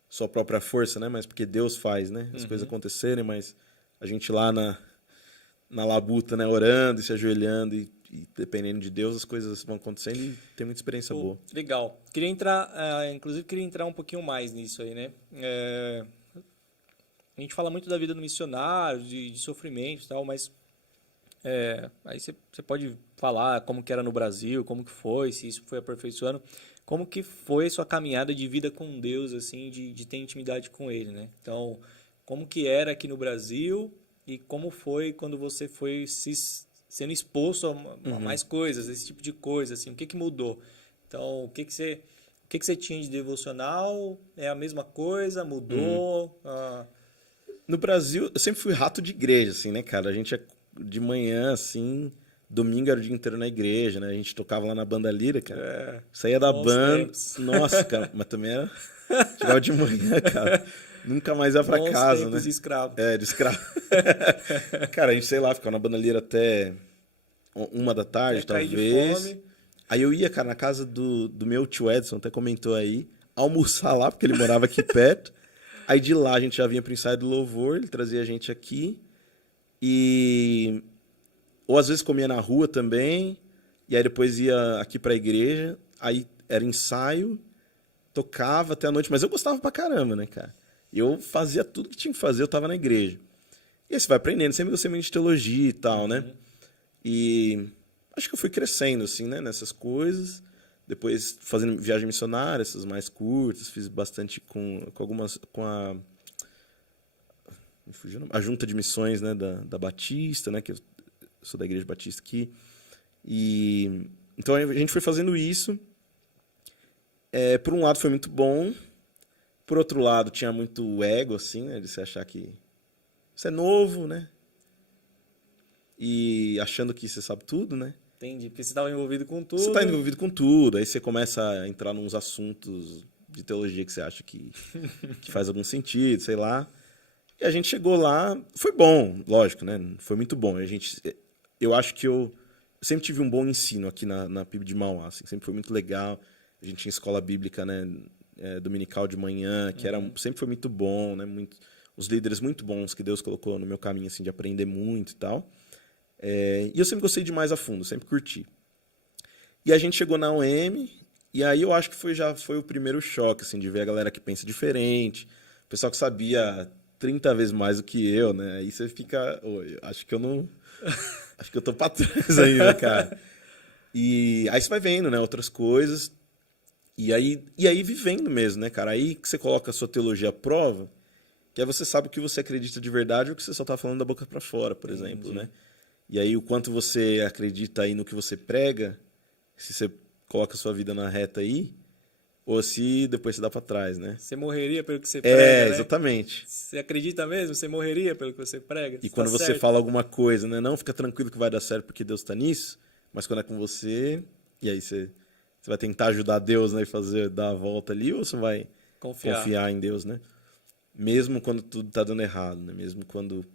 sua própria força, né? Mas porque Deus faz, né? As coisas acontecerem, mas a gente lá na labuta, né? Orando e se ajoelhando e dependendo de Deus, as coisas vão acontecendo e tem muita experiência boa. Legal. Inclusive, queria entrar um pouquinho mais nisso aí, né? A gente fala muito da vida do missionário, de sofrimento e tal, mas aí você pode falar como que era no Brasil, como que foi, se isso foi aperfeiçoando. Como que foi a sua caminhada de vida com Deus, assim, de ter intimidade com Ele, né? Então, como que era aqui no Brasil e como foi quando você foi sendo exposto a mais coisas, esse tipo de coisa, assim, o que mudou? Então, o que você tinha de devocional? É a mesma coisa? Mudou? No Brasil, eu sempre fui rato de igreja, assim, né, cara? A gente de manhã, assim... Domingo era o dia inteiro na igreja, né? A gente tocava lá na banda Lira, cara. Saía da banda. Tempos. Nossa, cara. Mas também era... Chegava de manhã, cara. Nunca mais ia pra casa, né? De escravo. De escravo. Cara, a gente, sei lá, ficava na banda Lira até 1 da tarde, talvez. Aí eu ia, cara, na casa do meu tio Edson, até comentou aí, almoçar lá, porque ele morava aqui perto. Aí de lá a gente já vinha pro ensaio do louvor, ele trazia a gente aqui. Ou às vezes comia na rua também, e aí depois ia aqui pra igreja, aí era ensaio, tocava até a noite, mas eu gostava pra caramba, né, cara? Eu fazia tudo que tinha que fazer, eu tava na igreja. E aí você vai aprendendo, sempre gostei muito de teologia e tal, né? E acho que eu fui crescendo, assim, né, nessas coisas. Depois fazendo viagem missionária, essas mais curtas, fiz bastante com a junta de missões, né, da Batista, né, que eu sou da Igreja Batista aqui. Então a gente foi fazendo isso. Por um lado foi muito bom. Por outro lado tinha muito ego, assim, né? De você achar que você é novo, né? E achando que você sabe tudo, né? Entendi, porque você estava envolvido com tudo. Você está envolvido com tudo. Aí você começa a entrar nos assuntos de teologia que você acha que faz algum sentido, sei lá. E a gente chegou lá, foi bom, lógico, né? Foi muito bom. Eu acho que eu sempre tive um bom ensino aqui na PIB de Mauá, assim, sempre foi muito legal. A gente tinha escola bíblica, né? dominical de manhã, que sempre foi muito bom, né? Os líderes muito bons que Deus colocou no meu caminho, assim, de aprender muito e tal. E eu sempre gostei de mais a fundo, sempre curti. E a gente chegou na UEM, e aí eu acho que já foi o primeiro choque, assim, de ver a galera que pensa diferente, o pessoal que sabia 30 vezes mais do que eu, né? Aí você fica, acho que eu não... acho que eu tô pra trás ainda, cara. E aí você vai vendo, né, outras coisas, e aí vivendo mesmo, né, cara? Aí que você coloca a sua teologia à prova, que aí você sabe o que você acredita de verdade ou o que você só tá falando da boca pra fora, por exemplo, né? E aí o quanto você acredita aí no que você prega, se você coloca a sua vida na reta aí, ou se depois você dá pra trás, né? Você morreria pelo que você prega, né? Exatamente. Você acredita mesmo? Você morreria pelo que você prega? E quando você fala alguma coisa, né? Não, fica tranquilo que vai dar certo porque Deus tá nisso, mas quando é com você, e aí você vai tentar ajudar Deus, né? E dar a volta ali, ou você vai confiar em Deus, né? Mesmo quando tudo tá dando errado, né? Mesmo quando,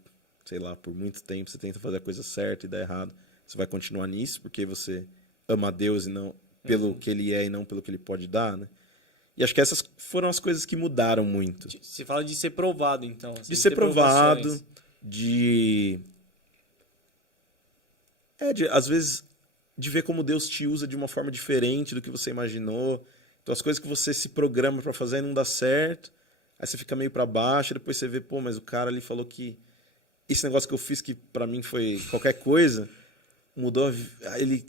sei lá, por muito tempo você tenta fazer a coisa certa e dá errado, você vai continuar nisso porque você ama a Deus e não pelo que Ele é e não pelo que Ele pode dar, né? E acho que essas foram as coisas que mudaram muito. Você fala de ser provado, então. Assim, de ser provado, provações. às vezes, de ver como Deus te usa de uma forma diferente do que você imaginou. Então, as coisas que você se programa pra fazer e não dá certo, aí você fica meio pra baixo, depois você vê, pô, mas o cara ali falou que esse negócio que eu fiz, que pra mim foi qualquer coisa, mudou. Ele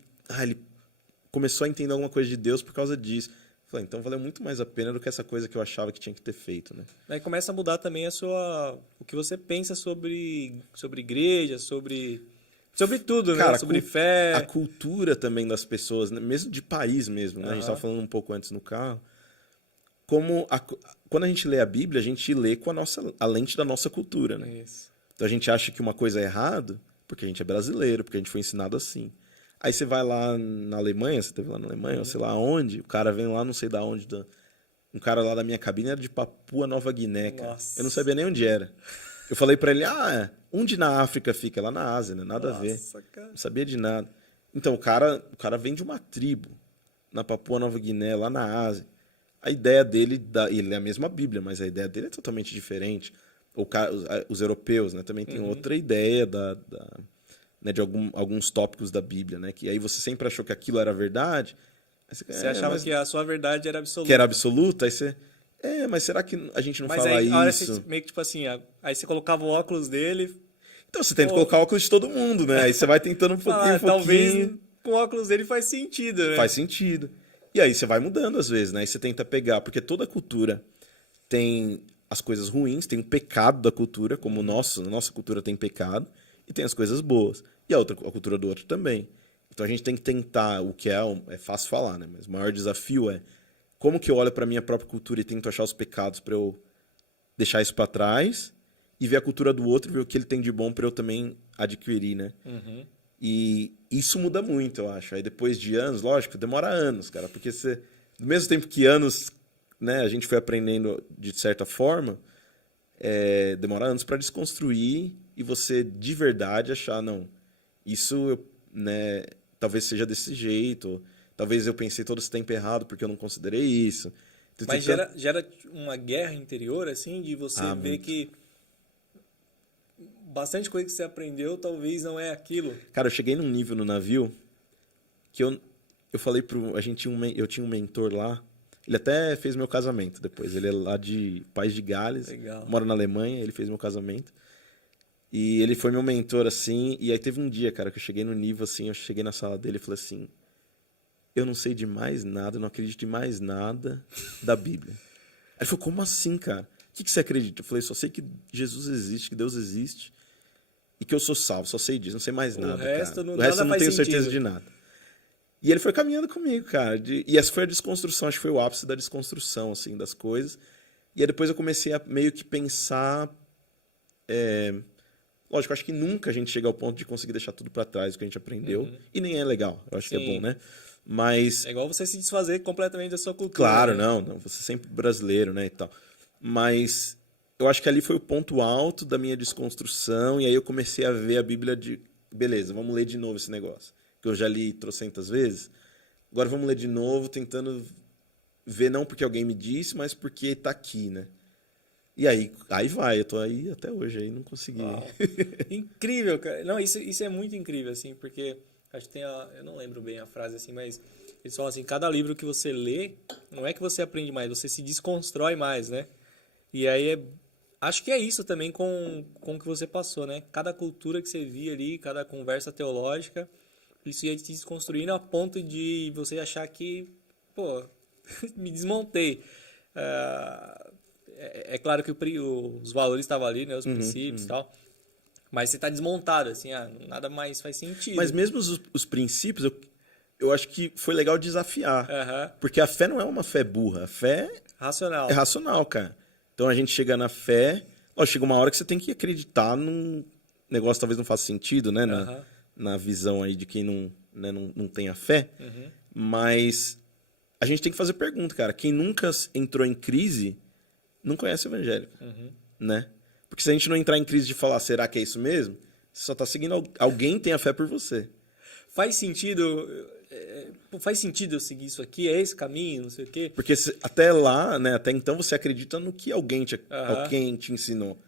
começou a entender alguma coisa de Deus por causa disso. Falei, então valeu muito mais a pena do que essa coisa que eu achava que tinha que ter feito, né? Aí começa a mudar também o que você pensa sobre igreja, sobre tudo, né? Cara, sobre fé. A cultura também das pessoas, né? Mesmo de país mesmo, né? A gente estava falando um pouco antes no carro. Quando a gente lê a Bíblia, a gente lê com a lente da nossa cultura, né? Isso. Então a gente acha que uma coisa é errado porque a gente é brasileiro, porque a gente foi ensinado assim. Aí você vai lá na Alemanha, você esteve lá na Alemanha, ou sei lá onde, o cara vem lá, não sei da onde, um cara lá da minha cabine era de Papua Nova Guiné, cara. Nossa. Eu não sabia nem onde era. Eu falei pra ele, onde na África fica? Lá na Ásia, né? Nada a ver. Cara. Não sabia de nada. Então, o cara vem de uma tribo na Papua Nova Guiné, lá na Ásia. A ideia dele, ele é a mesma Bíblia, mas a ideia dele é totalmente diferente. Os europeus, né, também têm outra ideia né, de alguns tópicos da Bíblia, né? Que aí você sempre achou que aquilo era verdade. Você achava que a sua verdade era absoluta. Que era absoluta, aí você... mas será que a gente não fala aí, isso? A hora você, meio que tipo assim, aí você colocava o óculos dele... Então você tenta colocar o óculos de todo mundo, né? Aí você vai tentando um pouquinho. Talvez com o óculos dele faz sentido, né? Faz sentido. E aí você vai mudando às vezes, né? Aí você tenta pegar, porque toda cultura tem as coisas ruins, tem o pecado da cultura, como a nossa cultura tem pecado, e tem as coisas boas. E a cultura do outro também. Então a gente tem que tentar, o que é fácil falar, né? Mas o maior desafio é como que eu olho para minha própria cultura e tento achar os pecados para eu deixar isso para trás e ver a cultura do outro, ver o que ele tem de bom para eu também adquirir, né? E isso muda muito, eu acho. Aí depois de anos, lógico, demora anos, cara, porque do mesmo tempo que anos, né, a gente foi aprendendo de certa forma, demora anos para desconstruir e você de verdade achar, não, isso, né, talvez seja desse jeito, talvez eu pensei todo esse tempo errado porque eu não considerei isso. Então, mas gera uma guerra interior, assim, de você ver muito. Que bastante coisa que você aprendeu talvez não é aquilo. Cara, eu cheguei num nível no navio que eu falei eu tinha um mentor lá, ele até fez meu casamento depois, ele é lá de País de Gales, legal. Mora na Alemanha, ele fez meu casamento. E ele foi meu mentor, assim, e aí teve um dia, cara, que eu cheguei no nível, assim, eu cheguei na sala dele e falei assim, eu não sei de mais nada, eu não acredito em mais nada da Bíblia. Aí ele falou, como assim, cara? O que você acredita? Eu falei, só sei que Jesus existe, que Deus existe, e que eu sou salvo, só sei disso, não sei mais nada, cara. O resto eu não tenho certeza de nada. E ele foi caminhando comigo, cara, e essa foi a desconstrução, acho que foi o ápice da desconstrução, assim, das coisas. E aí depois eu comecei a meio que pensar... Lógico, acho que nunca a gente chega ao ponto de conseguir deixar tudo pra trás o que a gente aprendeu. E nem é legal. Eu acho que é bom, né? Mas... é igual você se desfazer completamente da sua cultura. Claro, né? não. Você é sempre brasileiro, né? E tal. Mas eu acho que ali foi o ponto alto da minha desconstrução. E aí eu comecei a ver a Bíblia de... beleza, vamos ler de novo esse negócio. Que eu já li trocentas vezes. Agora vamos ler de novo, tentando ver não porque alguém me disse, mas porque tá aqui, né? E aí vai, eu tô aí até hoje, aí não consegui. Incrível, cara. Não, isso é muito incrível, assim, porque acho que tem eu não lembro bem a frase assim, mas eles falam assim, cada livro que você lê, não é que você aprende mais, você se desconstrói mais, né? E aí acho que é isso também com o que você passou, né? Cada cultura que você via ali, cada conversa teológica, isso ia te desconstruindo a ponto de você achar que, pô, me desmontei. É claro que os valores estavam ali, né? Os princípios e tal. Mas você tá desmontado, assim, nada mais faz sentido. Mas mesmo os princípios, eu acho que foi legal desafiar. Porque a fé não é uma fé burra. A fé racional. É racional, cara. Então a gente chega na fé... chega uma hora que você tem que acreditar num negócio que talvez não faça sentido, né? Na visão aí de quem não tem a fé. Mas a gente tem que fazer pergunta, cara. Quem nunca entrou em crise não conhece o evangelho, né? Porque se a gente não entrar em crise de falar, será que é isso mesmo? Você só tá seguindo... Alguém tem a fé por você. Faz sentido eu seguir isso aqui? É esse caminho? Não sei o quê? Porque até lá, né? Até então você acredita no que alguém te ensinou.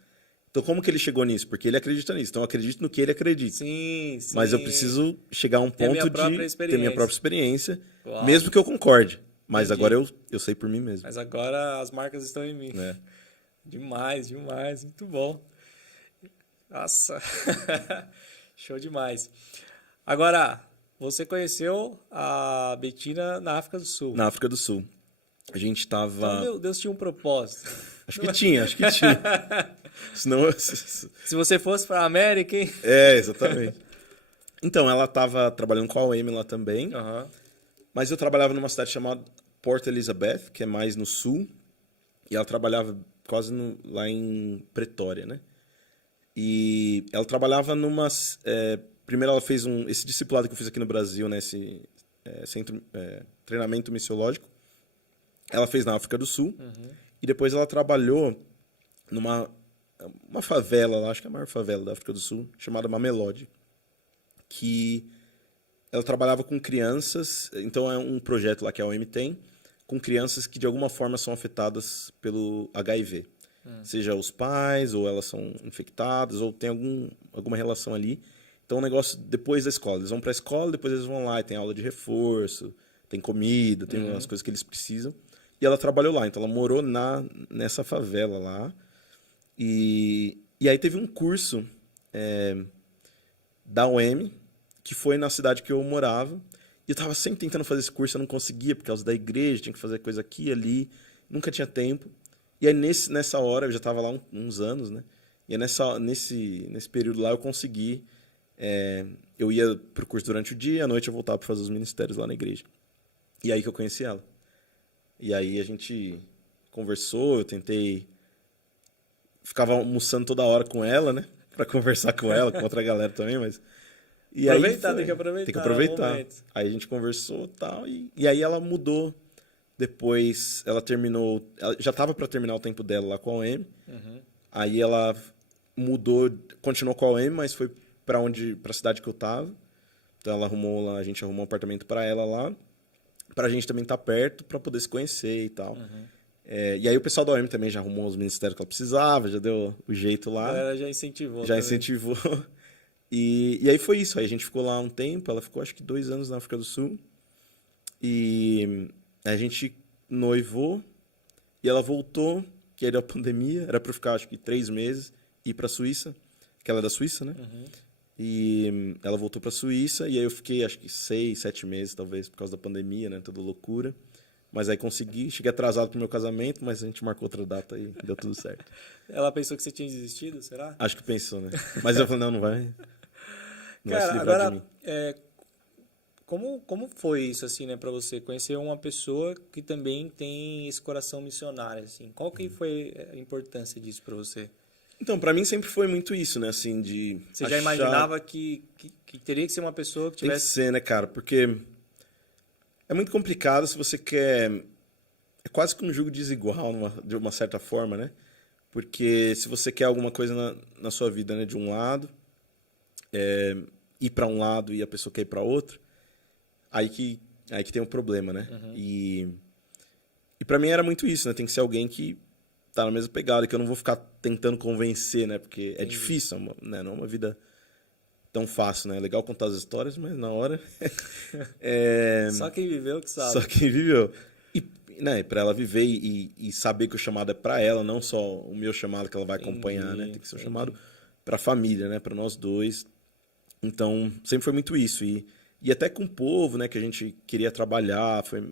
Então como que ele chegou nisso? Porque ele acredita nisso. Então eu acredito no que ele acredita. Sim. Mas eu preciso chegar a um ponto de ter minha própria experiência. Uau. Mesmo que eu concorde. Mas Entendi. agora eu sei por mim mesmo. Mas agora as marcas estão em mim. Demais. Muito bom. Nossa. Show demais. Agora, você conheceu a Betina na África do Sul. Na África do Sul. A gente tava... Então, Deus tinha um propósito. Acho que tinha. Senão... Se você fosse para a América, hein? Exatamente. Então, ela tava trabalhando com a OM lá também. Mas eu trabalhava numa cidade chamada Port Elizabeth, que é mais no sul. E ela trabalhava quase lá em Pretória, né? E ela trabalhava primeiro ela fez esse discipulado que eu fiz aqui no Brasil, né? Esse treinamento missiológico. Ela fez na África do Sul. E depois ela trabalhou numa favela lá, acho que é a maior favela da África do Sul, chamada Mamelodi. Que ela trabalhava com crianças, então é um projeto lá que a OM tem, com crianças que de alguma forma são afetadas pelo HIV. Seja os pais, ou elas são infectadas, ou tem alguma relação ali. Então, o negócio depois da escola. Eles vão para a escola, depois eles vão lá e tem aula de reforço, tem comida, tem as coisas que eles precisam. E ela trabalhou lá, então ela morou nessa favela lá. E aí teve um curso da OM, que foi na cidade que eu morava. E eu estava sempre tentando fazer esse curso, eu não conseguia, por causa da igreja, tinha que fazer coisa aqui e ali, nunca tinha tempo. E aí, nessa hora, eu já estava lá uns anos, né? E aí, nesse período lá, eu consegui... eu ia pro curso durante o dia, à noite eu voltava para fazer os ministérios lá na igreja. E aí que eu conheci ela. E aí a gente conversou, eu tentei... Ficava almoçando toda hora com ela, né? Para conversar com ela, com outra galera também, mas... E tem que aproveitar. Tem que aproveitar. Aí a gente conversou e tal, e aí ela mudou. Depois ela terminou... Ela já estava para terminar o tempo dela lá com a OM. Aí ela mudou, continuou com a OM, mas foi para a cidade que eu tava. Então a gente arrumou um apartamento para ela lá, pra gente também estar perto, para poder se conhecer e tal. E aí o pessoal da OM também já arrumou os ministérios que ela precisava, já deu o jeito lá. Ela já incentivou. Já também. Incentivou. E aí foi isso. Aí a gente ficou lá um tempo, ela ficou acho que 2 anos na África do Sul. E a gente noivou, e ela voltou, que era a pandemia, era para ficar acho que 3 meses, e ir para a Suíça, que ela é da Suíça, né? E ela voltou para a Suíça, e aí eu fiquei acho que 6, 7 meses, talvez, por causa da pandemia, né? Toda loucura. Mas aí cheguei atrasado pro meu casamento, mas a gente marcou outra data e deu tudo certo. Ela pensou que você tinha desistido, será? Acho que pensou, né? Mas eu falei, não vai. Não Cara, vai se livrar agora, de mim. Como foi isso, assim, né, pra você? Conhecer uma pessoa que também tem esse coração missionário, assim. Qual que foi a importância disso pra você? Então, pra mim sempre foi muito isso, né, assim, de Você já imaginava que teria que ser uma pessoa que tivesse... Tem que ser, né, cara? Porque é muito complicado se você quer... É quase que um jogo desigual, de uma certa forma, né? Porque se você quer alguma coisa na sua vida, né, de um lado, ir pra um lado e a pessoa quer ir pra outro, aí que tem um problema, né? E E pra mim era muito isso, né? Tem que ser alguém que tá na mesma pegada, que eu não vou ficar tentando convencer, né? Porque é difícil, né? Não é uma vida tão fácil, né? É legal contar as histórias, mas na hora... Só quem viveu que sabe. Só quem viveu. E, né, pra ela viver e saber que o chamado é pra ela, não só o meu chamado que ela vai acompanhar, né? Tem que ser um chamado pra família, né? Pra nós dois. Então, sempre foi muito isso. E até com o povo, né? Que a gente queria trabalhar, foi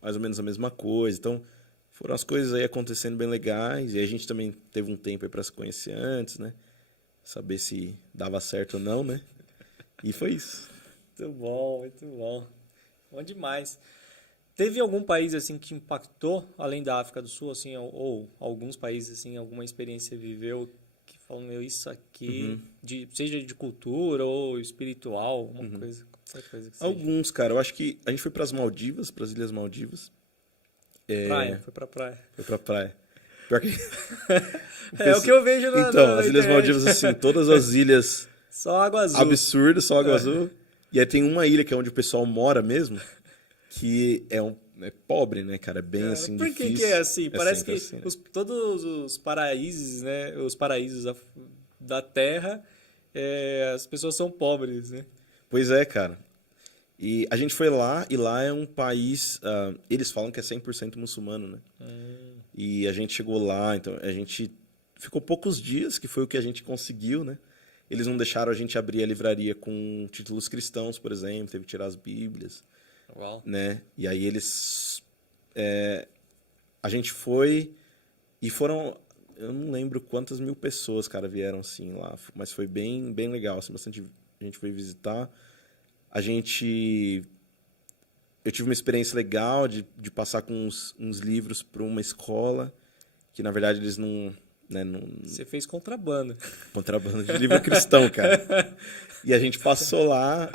mais ou menos a mesma coisa. Então, foram as coisas aí acontecendo bem legais. E a gente também teve um tempo aí pra se conhecer antes, né? Saber se dava certo ou não, né? E foi isso. Muito bom, muito bom. Bom demais. Teve algum país assim que impactou, além da África do Sul, assim, ou alguns países assim, alguma experiência que viveu que falou, meu, isso aqui, seja de cultura ou espiritual, alguma coisa, qualquer coisa que seja. Alguns, cara. Eu acho que a gente foi pras Maldivas, pras Ilhas Maldivas. Praia, foi pra praia. Foi pra praia. Pior que... É o que eu vejo na Então, na as Ilhas internet. Maldivas, assim, todas as ilhas Só água azul. absurdas, só água azul. E aí tem uma ilha que é onde o pessoal mora mesmo, que é pobre, né, cara? É bem, Cara, assim, por difícil. que é assim? Parece sempre que assim, né? todos os paraísos, né? Os paraísos da Terra, as pessoas são pobres, né? Pois é, cara. E a gente foi lá, e lá é um país... eles falam que é 100% muçulmano, né? E a gente chegou lá, então a gente ficou poucos dias, que foi o que a gente conseguiu, né? Eles não deixaram a gente abrir a livraria com títulos cristãos, por exemplo, teve que tirar as bíblias, Uau. né? E aí eles... a gente foi e foram... Eu não lembro quantas mil pessoas, cara, vieram assim lá, mas foi bem, bem legal, assim, bastante gente foi visitar. Eu tive uma experiência legal de passar com uns livros para uma escola, que na verdade eles não... Né, Você fez contrabando. contrabando de livro cristão, cara. E a gente passou lá,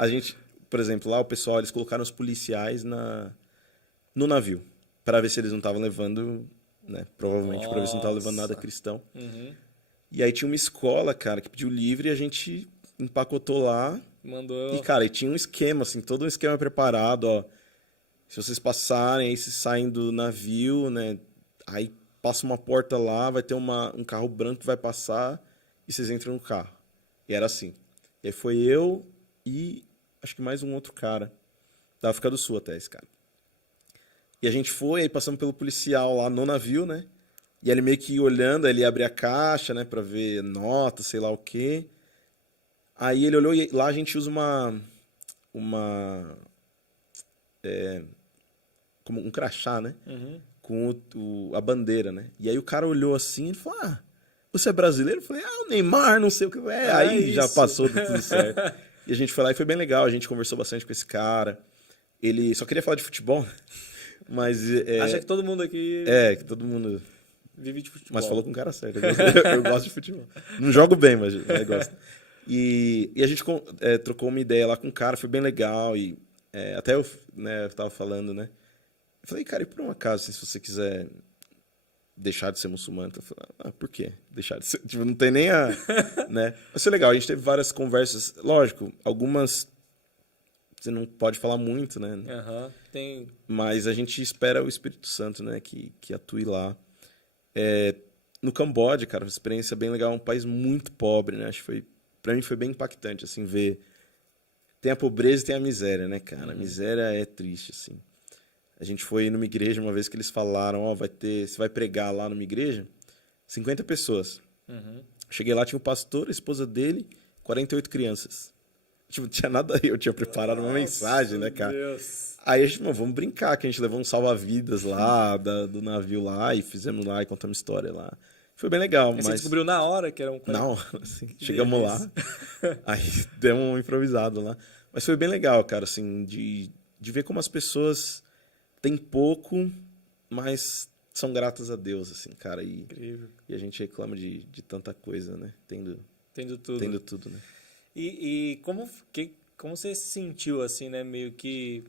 por exemplo, lá o pessoal, eles colocaram os policiais no navio, para ver se eles não estavam levando, né, provavelmente para ver se não estavam levando nada cristão. E aí tinha uma escola, cara, que pediu livre e a gente empacotou lá. Mandou. E, cara, e tinha um esquema, assim, todo um esquema preparado, ó. Se vocês passarem, aí vocês saem do navio, né, aí passa uma porta lá, vai ter um carro branco que vai passar e vocês entram no carro. E era assim. E aí foi eu e acho que mais um outro cara. Da África do Sul até, esse cara. E a gente foi, aí passamos pelo policial lá no navio, né? E ele meio que olhando, aí ele abre a caixa, né? Pra ver nota, sei lá o quê. Aí ele olhou e lá a gente usa como um crachá, né? Com a bandeira, né? E aí o cara olhou assim e falou, você é brasileiro? Eu falei, o Neymar, não sei o que. Aí já passou tudo certo. E a gente foi lá e foi bem legal, a gente conversou bastante com esse cara. Ele só queria falar de futebol, mas... Acha que todo mundo aqui que todo mundo... vive de futebol. Mas falou com o cara certo, eu gosto de futebol. Não jogo bem, mas eu gosto. E a gente trocou uma ideia lá com o cara, foi bem legal. E até eu tava falando, né? Eu falei, cara, e por um acaso, se você quiser deixar de ser muçulmano? Eu falei, por quê? Deixar de ser... Tipo, não tem nem né? Mas foi legal, a gente teve várias conversas. Lógico, algumas você não pode falar muito, né? Tem... Mas a gente espera o Espírito Santo, né? Que atue lá. No Camboja, cara, uma experiência bem legal. É um país muito pobre, né? Acho que foi... Pra mim foi bem impactante, assim, ver... Tem a pobreza e tem a miséria, né, cara? A miséria é triste, assim. A gente foi numa igreja uma vez que eles falaram, você vai pregar lá numa igreja, 50 pessoas. Cheguei lá, tinha o pastor, a esposa dele, 48 crianças. Tipo, não tinha nada aí, eu tinha preparado uma mensagem, né, cara? Deus. Aí a gente, vamos brincar, que a gente levou um salva-vidas lá, do navio lá, e fizemos lá, e contamos história lá. Foi bem legal, mas... Você descobriu na hora que era um... Não, assim, chegamos lá, aí demos um improvisado lá. Mas foi bem legal, cara, assim, de ver como as pessoas têm pouco, mas são gratas a Deus, assim, cara. Incrível. E a gente reclama de tanta coisa, né? Tendo tudo. Tendo tudo, né? E como você se sentiu, assim, né? Meio que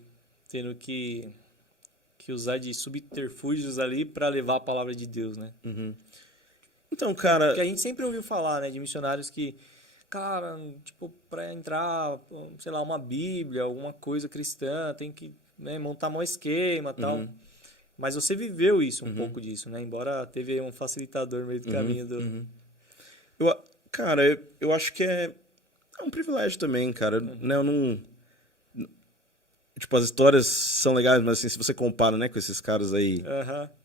tendo que usar de subterfúgios ali para levar a palavra de Deus, né? Então, cara... Porque a gente sempre ouviu falar, né? De missionários que, cara, tipo, para entrar, sei lá, uma Bíblia, alguma coisa cristã, tem que, né, montar um esquema e tal. Mas você viveu isso, um pouco disso, né? Embora teve um facilitador no meio do caminho do... Cara, eu acho que é um privilégio também, cara. Né, eu não... Tipo, as histórias são legais, mas assim, se você compara, né, com esses caras aí,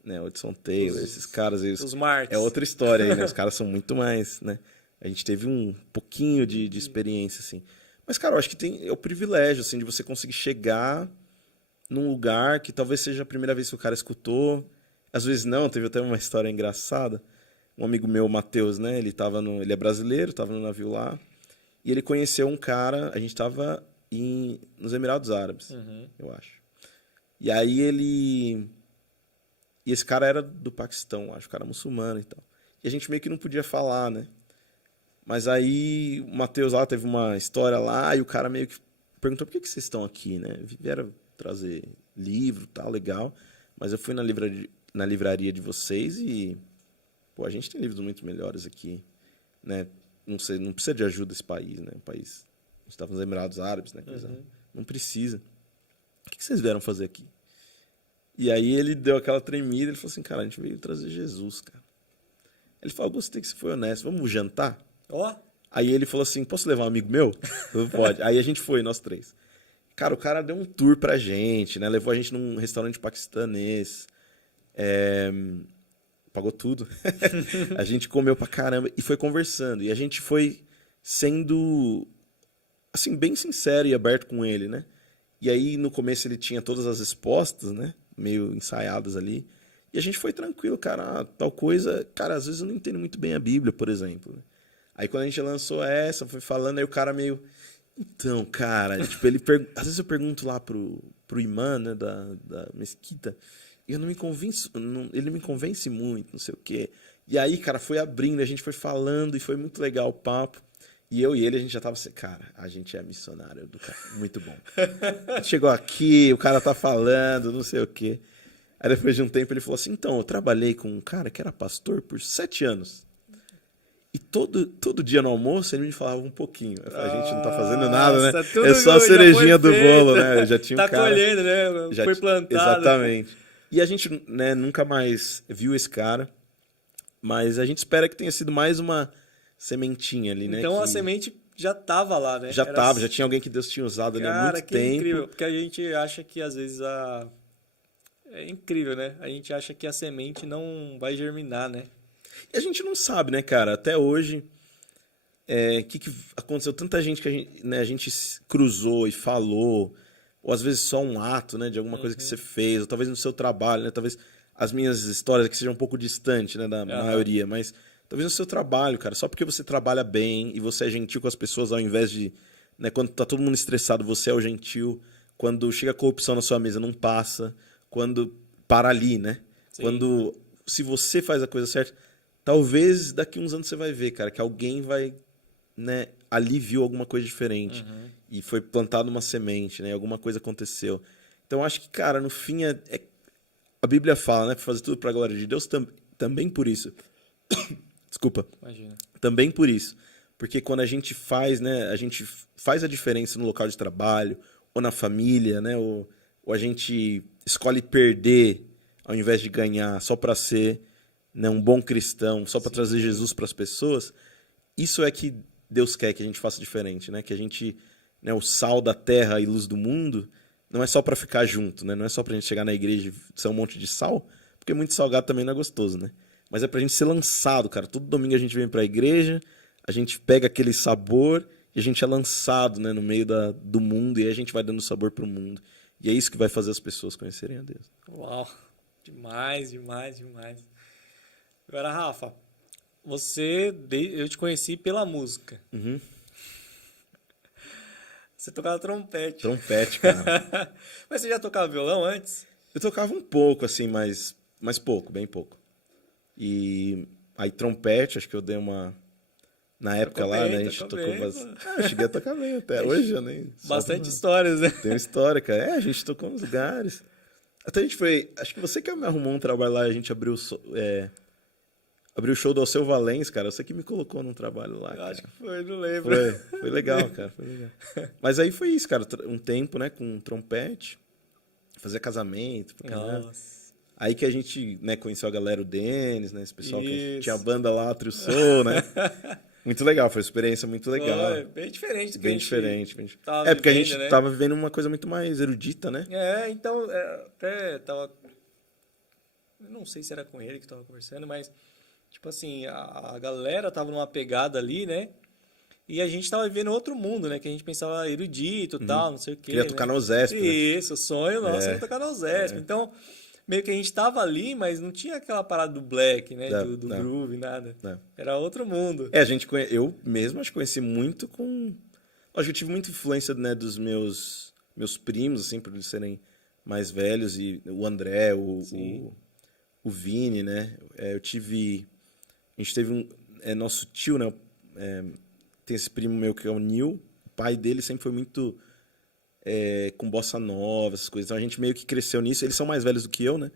né, Hudson Taylor, esses caras aí... Os Marks. É outra história aí, né? Os caras são muito mais, né? A gente teve um pouquinho de experiência, assim. Mas, cara, eu acho que é o privilégio, assim, de você conseguir chegar num lugar que talvez seja a primeira vez que o cara escutou. Às vezes não, teve até uma história engraçada. Um amigo meu, o Matheus, né? Ele é brasileiro, tava no navio lá. E ele conheceu um cara, a gente tava nos Emirados Árabes, eu acho. E aí E esse cara era do Paquistão, acho, cara muçulmano e tal. E a gente meio que não podia falar, né? Mas aí o Matheus lá teve uma história lá e o cara meio que perguntou por que vocês estão aqui, né? Vieram trazer livro e tal, legal. Mas eu fui na livraria de vocês e... Pô, a gente tem livros muito melhores aqui, né? Não precisa de ajuda esse país, né? A gente estava nos Emirados Árabes, né? Não precisa. O que vocês vieram fazer aqui? E aí ele deu aquela tremida, ele falou assim, cara, a gente veio trazer Jesus, cara. Ele falou, gostei que você foi honesto, vamos jantar? Aí ele falou assim, posso levar um amigo meu? Eu, pode. Aí a gente foi, nós três. Cara, o cara deu um tour pra gente, né? Levou a gente num restaurante paquistanês. Pagou tudo. A gente comeu pra caramba e foi conversando. E a gente foi sendo, assim, bem sincero e aberto com ele, né? E aí, no começo, ele tinha todas as respostas, né? Meio ensaiadas ali. E a gente foi tranquilo, cara. Tal coisa... Cara, às vezes eu não entendo muito bem a Bíblia, por exemplo. Né? Aí, quando a gente lançou essa, foi falando, aí o cara meio... Então, cara... tipo, às vezes eu pergunto lá pro imã, né, da mesquita... E eu não me convenço... ele não me convence muito, não sei o quê. E aí, cara, foi abrindo, a gente foi falando e foi muito legal o papo. E eu e ele, a gente já tava assim, cara, a gente é missionário do cara, muito bom. A gente chegou aqui, o cara tá falando, não sei o quê. Aí depois de um tempo ele falou assim, então, eu trabalhei com um cara que era pastor por 7 anos. E todo dia no almoço ele me falava um pouquinho. Eu falei, a gente não tá fazendo nada, né? É só a cerejinha do bolo, né? Eu já tinha um cara... Tá colhendo, né? Foi plantado. Exatamente. E a gente, né, nunca mais viu esse cara. Mas a gente espera que tenha sido mais uma sementinha ali, né? Então a semente já tava lá, né? Já tinha alguém que Deus tinha usado ali há muito tempo. Cara, que incrível, porque a gente acha que às vezes é incrível, né? A gente acha que a semente não vai germinar, né? E a gente não sabe, né, cara? Até hoje, que aconteceu? Tanta gente que a gente cruzou e falou, ou às vezes só um ato, né, de alguma coisa que você fez, ou talvez no seu trabalho, né? Talvez as minhas histórias que sejam um pouco distantes, né, da maioria, mas talvez no seu trabalho, cara, só porque você trabalha bem e você é gentil com as pessoas ao invés de, né, quando tá todo mundo estressado, você é o gentil, quando chega a corrupção na sua mesa, não passa, quando para ali, né? Sim. Se você faz a coisa certa, talvez daqui uns anos você vai ver, cara, que alguém vai, né, ali viu alguma coisa diferente e foi plantada uma semente, né, alguma coisa aconteceu. Então acho que, cara, no fim a Bíblia fala, né, para fazer tudo para a glória de Deus, também por isso. Desculpa. Imagina. Também por isso. Porque quando a gente faz, né, a gente faz a diferença no local de trabalho, ou na família, né, ou a gente escolhe perder ao invés de ganhar só para ser, né, um bom cristão, só para trazer Jesus para as pessoas, isso é que Deus quer que a gente faça diferente, né? Que a gente, né, o sal da terra e luz do mundo, não é só para ficar junto, né? Não é só para a gente chegar na igreja e ser um monte de sal, porque muito salgado também não é gostoso, né? Mas é pra gente ser lançado, cara. Todo domingo a gente vem pra igreja, a gente pega aquele sabor e a gente é lançado, né, no meio do mundo e aí a gente vai dando sabor pro mundo. E é isso que vai fazer as pessoas conhecerem a Deus. Uau! Demais, demais, demais. Agora, Rafa, eu te conheci pela música. Você tocava trompete. Trompete, cara. Mas você já tocava violão antes? Eu tocava um pouco, assim, mas pouco, bem pouco. E aí trompete, acho que eu dei uma... Na época lá, né, a gente tocou bastante. Eu cheguei a tocar bem até hoje, eu nem... Bastante histórias, né? Tem uma história, cara. A gente tocou nos lugares. Até a gente foi... Acho que você que me arrumou um trabalho lá, a gente abriu o show do Alceu Valença, cara. Você que me colocou num trabalho lá, cara. Acho que foi, não lembro. Foi legal, cara. Foi legal. Mas aí foi isso, cara. Um tempo, né, com trompete. Fazer casamento. Nossa. Aí que a gente, né, conheceu a galera, o Denis, né? Esse pessoal que tinha a banda lá, Trio Soul, né? Muito legal, foi uma experiência muito legal. Foi bem diferente do que Bem a gente diferente. tava Porque a vivendo, gente né? tava vivendo uma coisa muito mais erudita, né? Então, até tava... Eu não sei se era com ele que tava conversando, mas, tipo assim, a galera tava numa pegada ali, né? E a gente tava vivendo outro mundo, né? Que a gente pensava erudito e tal, não sei o quê. Queria né? tocar na USESP, né? Isso, o sonho nosso era tocar na USESP. Então, meio que a gente tava ali, mas não tinha aquela parada do black, né? Do groove, nada. Era outro mundo. Eu mesmo acho que conheci muito com... Acho que eu tive muita influência, né, dos meus primos, assim, por eles serem mais velhos, e o André, o Vini, né? A gente teve nosso tio, né? Tem esse primo meu que é o Nil, o pai dele sempre foi muito com bossa nova, essas coisas. Então a gente meio que cresceu nisso. Eles são mais velhos do que eu, né?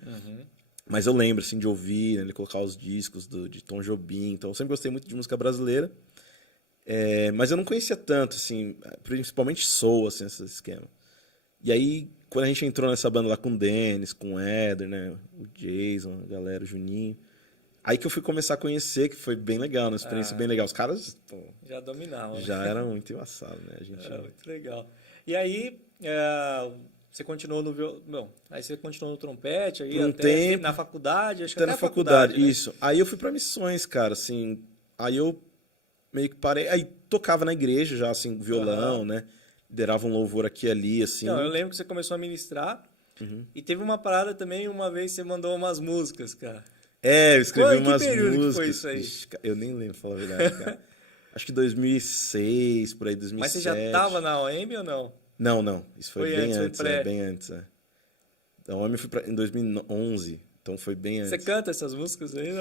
Mas eu lembro, assim, de ouvir, né, ele colocar os discos de Tom Jobim. Então eu sempre gostei muito de música brasileira. Mas eu não conhecia tanto, assim, principalmente soul, assim, esse esquema. E aí, quando a gente entrou nessa banda lá com o Denis, com o Éder, né? O Jason, a galera, o Juninho. Aí que eu fui começar a conhecer, que foi bem legal, uma experiência bem legal. Os caras já dominavam. Já eram muito embaçados, né? Era muito legal. E aí, você continuou no violão. Não, aí você continuou no trompete, aí tempo, na faculdade, acho que até na na faculdade, né? Isso. Aí eu fui pra missões, cara, assim. Aí eu meio que parei. Aí tocava na igreja já, assim, violão, né? Liderava um louvor aqui e ali, assim. Não, eu lembro que você começou a ministrar. E teve uma parada também, uma vez você mandou umas músicas, cara. Eu escrevi umas músicas. Que período que foi isso aí? Ixi, eu nem lembro, pra falar a verdade, cara. Acho que 2006, por aí, 2007. Mas você já tava na OEM ou não? Não. Isso foi bem antes, bem antes. A OEM foi em 2011, então foi bem antes. Você canta essas músicas aí?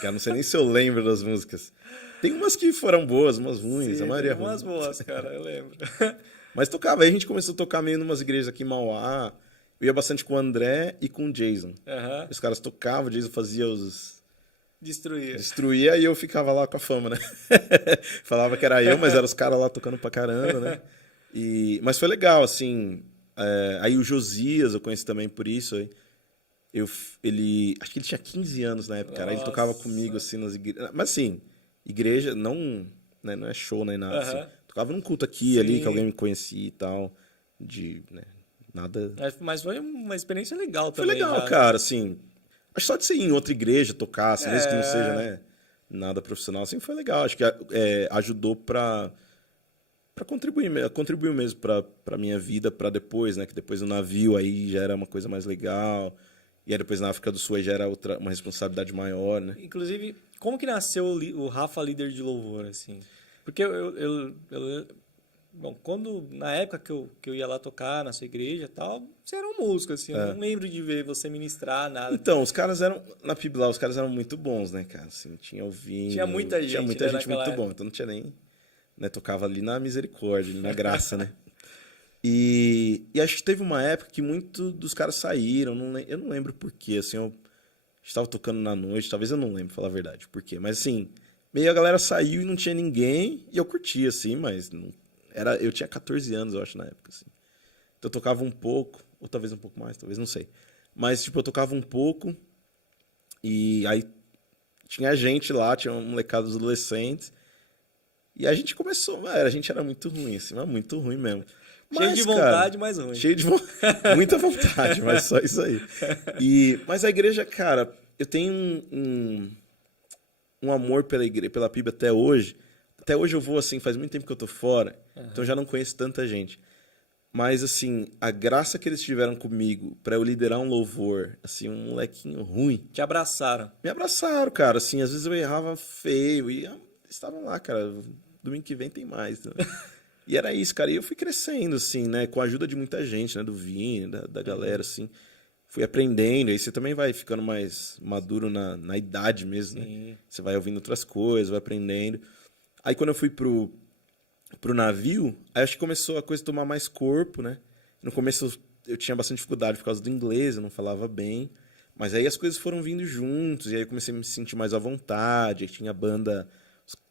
Cara, não sei nem se eu lembro das músicas. Tem umas que foram boas, umas ruins, a maioria tem umas boas, cara, eu lembro. Mas tocava, aí a gente começou a tocar meio numas igrejas aqui em Mauá. Eu ia bastante com o André e com o Jason. Os caras tocavam, o Jason fazia os... Destruía e eu ficava lá com a fama, né? Falava que era eu, mas eram os caras lá tocando pra caramba, né? Mas foi legal, assim. Aí o Josias eu conheci também por isso. Acho que ele tinha 15 anos na época, cara. Aí ele tocava comigo, assim, nas igrejas. Mas assim, igreja não é show nem nada. Assim. Tocava num culto aqui, ali, que alguém me conhecia e tal. Né, nada... Mas foi uma experiência legal também. Foi legal, cara, assim... Acho que só de ser em outra igreja tocar, assim, mesmo que não seja, né, nada profissional, assim, foi legal. Acho que ajudou pra contribuiu mesmo pra minha vida, pra depois, né, que depois no navio aí já era uma coisa mais legal, e aí depois na África do Sul aí já era uma responsabilidade maior, né. Inclusive, como que nasceu o Rafa líder de louvor, assim? Porque bom, na época que eu ia lá tocar na sua igreja e tal, você era um músico, assim, eu não lembro de ver você ministrar, nada. Então, os caras na PIB lá, os caras eram muito bons, né, cara, assim, tinha o Vinho... Tinha muita gente, gente muito bom, então não tinha nem... Né, tocava ali na misericórdia, na graça, né. E acho que teve uma época que muitos dos caras saíram, eu não lembro por quê, assim, eu estava tocando na noite, talvez eu não lembro, pra falar a verdade, por quê, mas assim, meio a galera saiu e não tinha ninguém, e eu curtia, assim, mas... Eu tinha 14 anos, eu acho, na época, assim. Então eu tocava um pouco, ou talvez um pouco mais, talvez, não sei. Mas, tipo, eu tocava um pouco, e aí tinha gente lá, tinha um molecada dos adolescentes, e a gente começou, a gente era muito ruim, assim, mas muito ruim mesmo. Cheio de vontade, mas ruim. Muita vontade, mas só isso aí. Mas a igreja, cara, eu tenho um amor pela igreja, pela PIB até hoje. Até hoje eu vou, assim, faz muito tempo que eu tô fora, então já não conheço tanta gente. Mas, assim, a graça que eles tiveram comigo pra eu liderar um louvor, assim, um molequinho ruim... Te abraçaram. Me abraçaram, cara, assim, às vezes eu errava feio e eles estavam lá, cara, domingo que vem tem mais. Né? E era isso, cara, e eu fui crescendo, assim, né, com a ajuda de muita gente, né, do Vini, da galera, assim. Fui aprendendo, aí você também vai ficando mais maduro na idade mesmo, né? Você vai ouvindo outras coisas, vai aprendendo... Aí quando eu fui pro navio, aí acho que começou a coisa a tomar mais corpo, né? No começo eu tinha bastante dificuldade por causa do inglês, eu não falava bem. Mas aí as coisas foram vindo juntos, e aí eu comecei a me sentir mais à vontade. Aí tinha banda,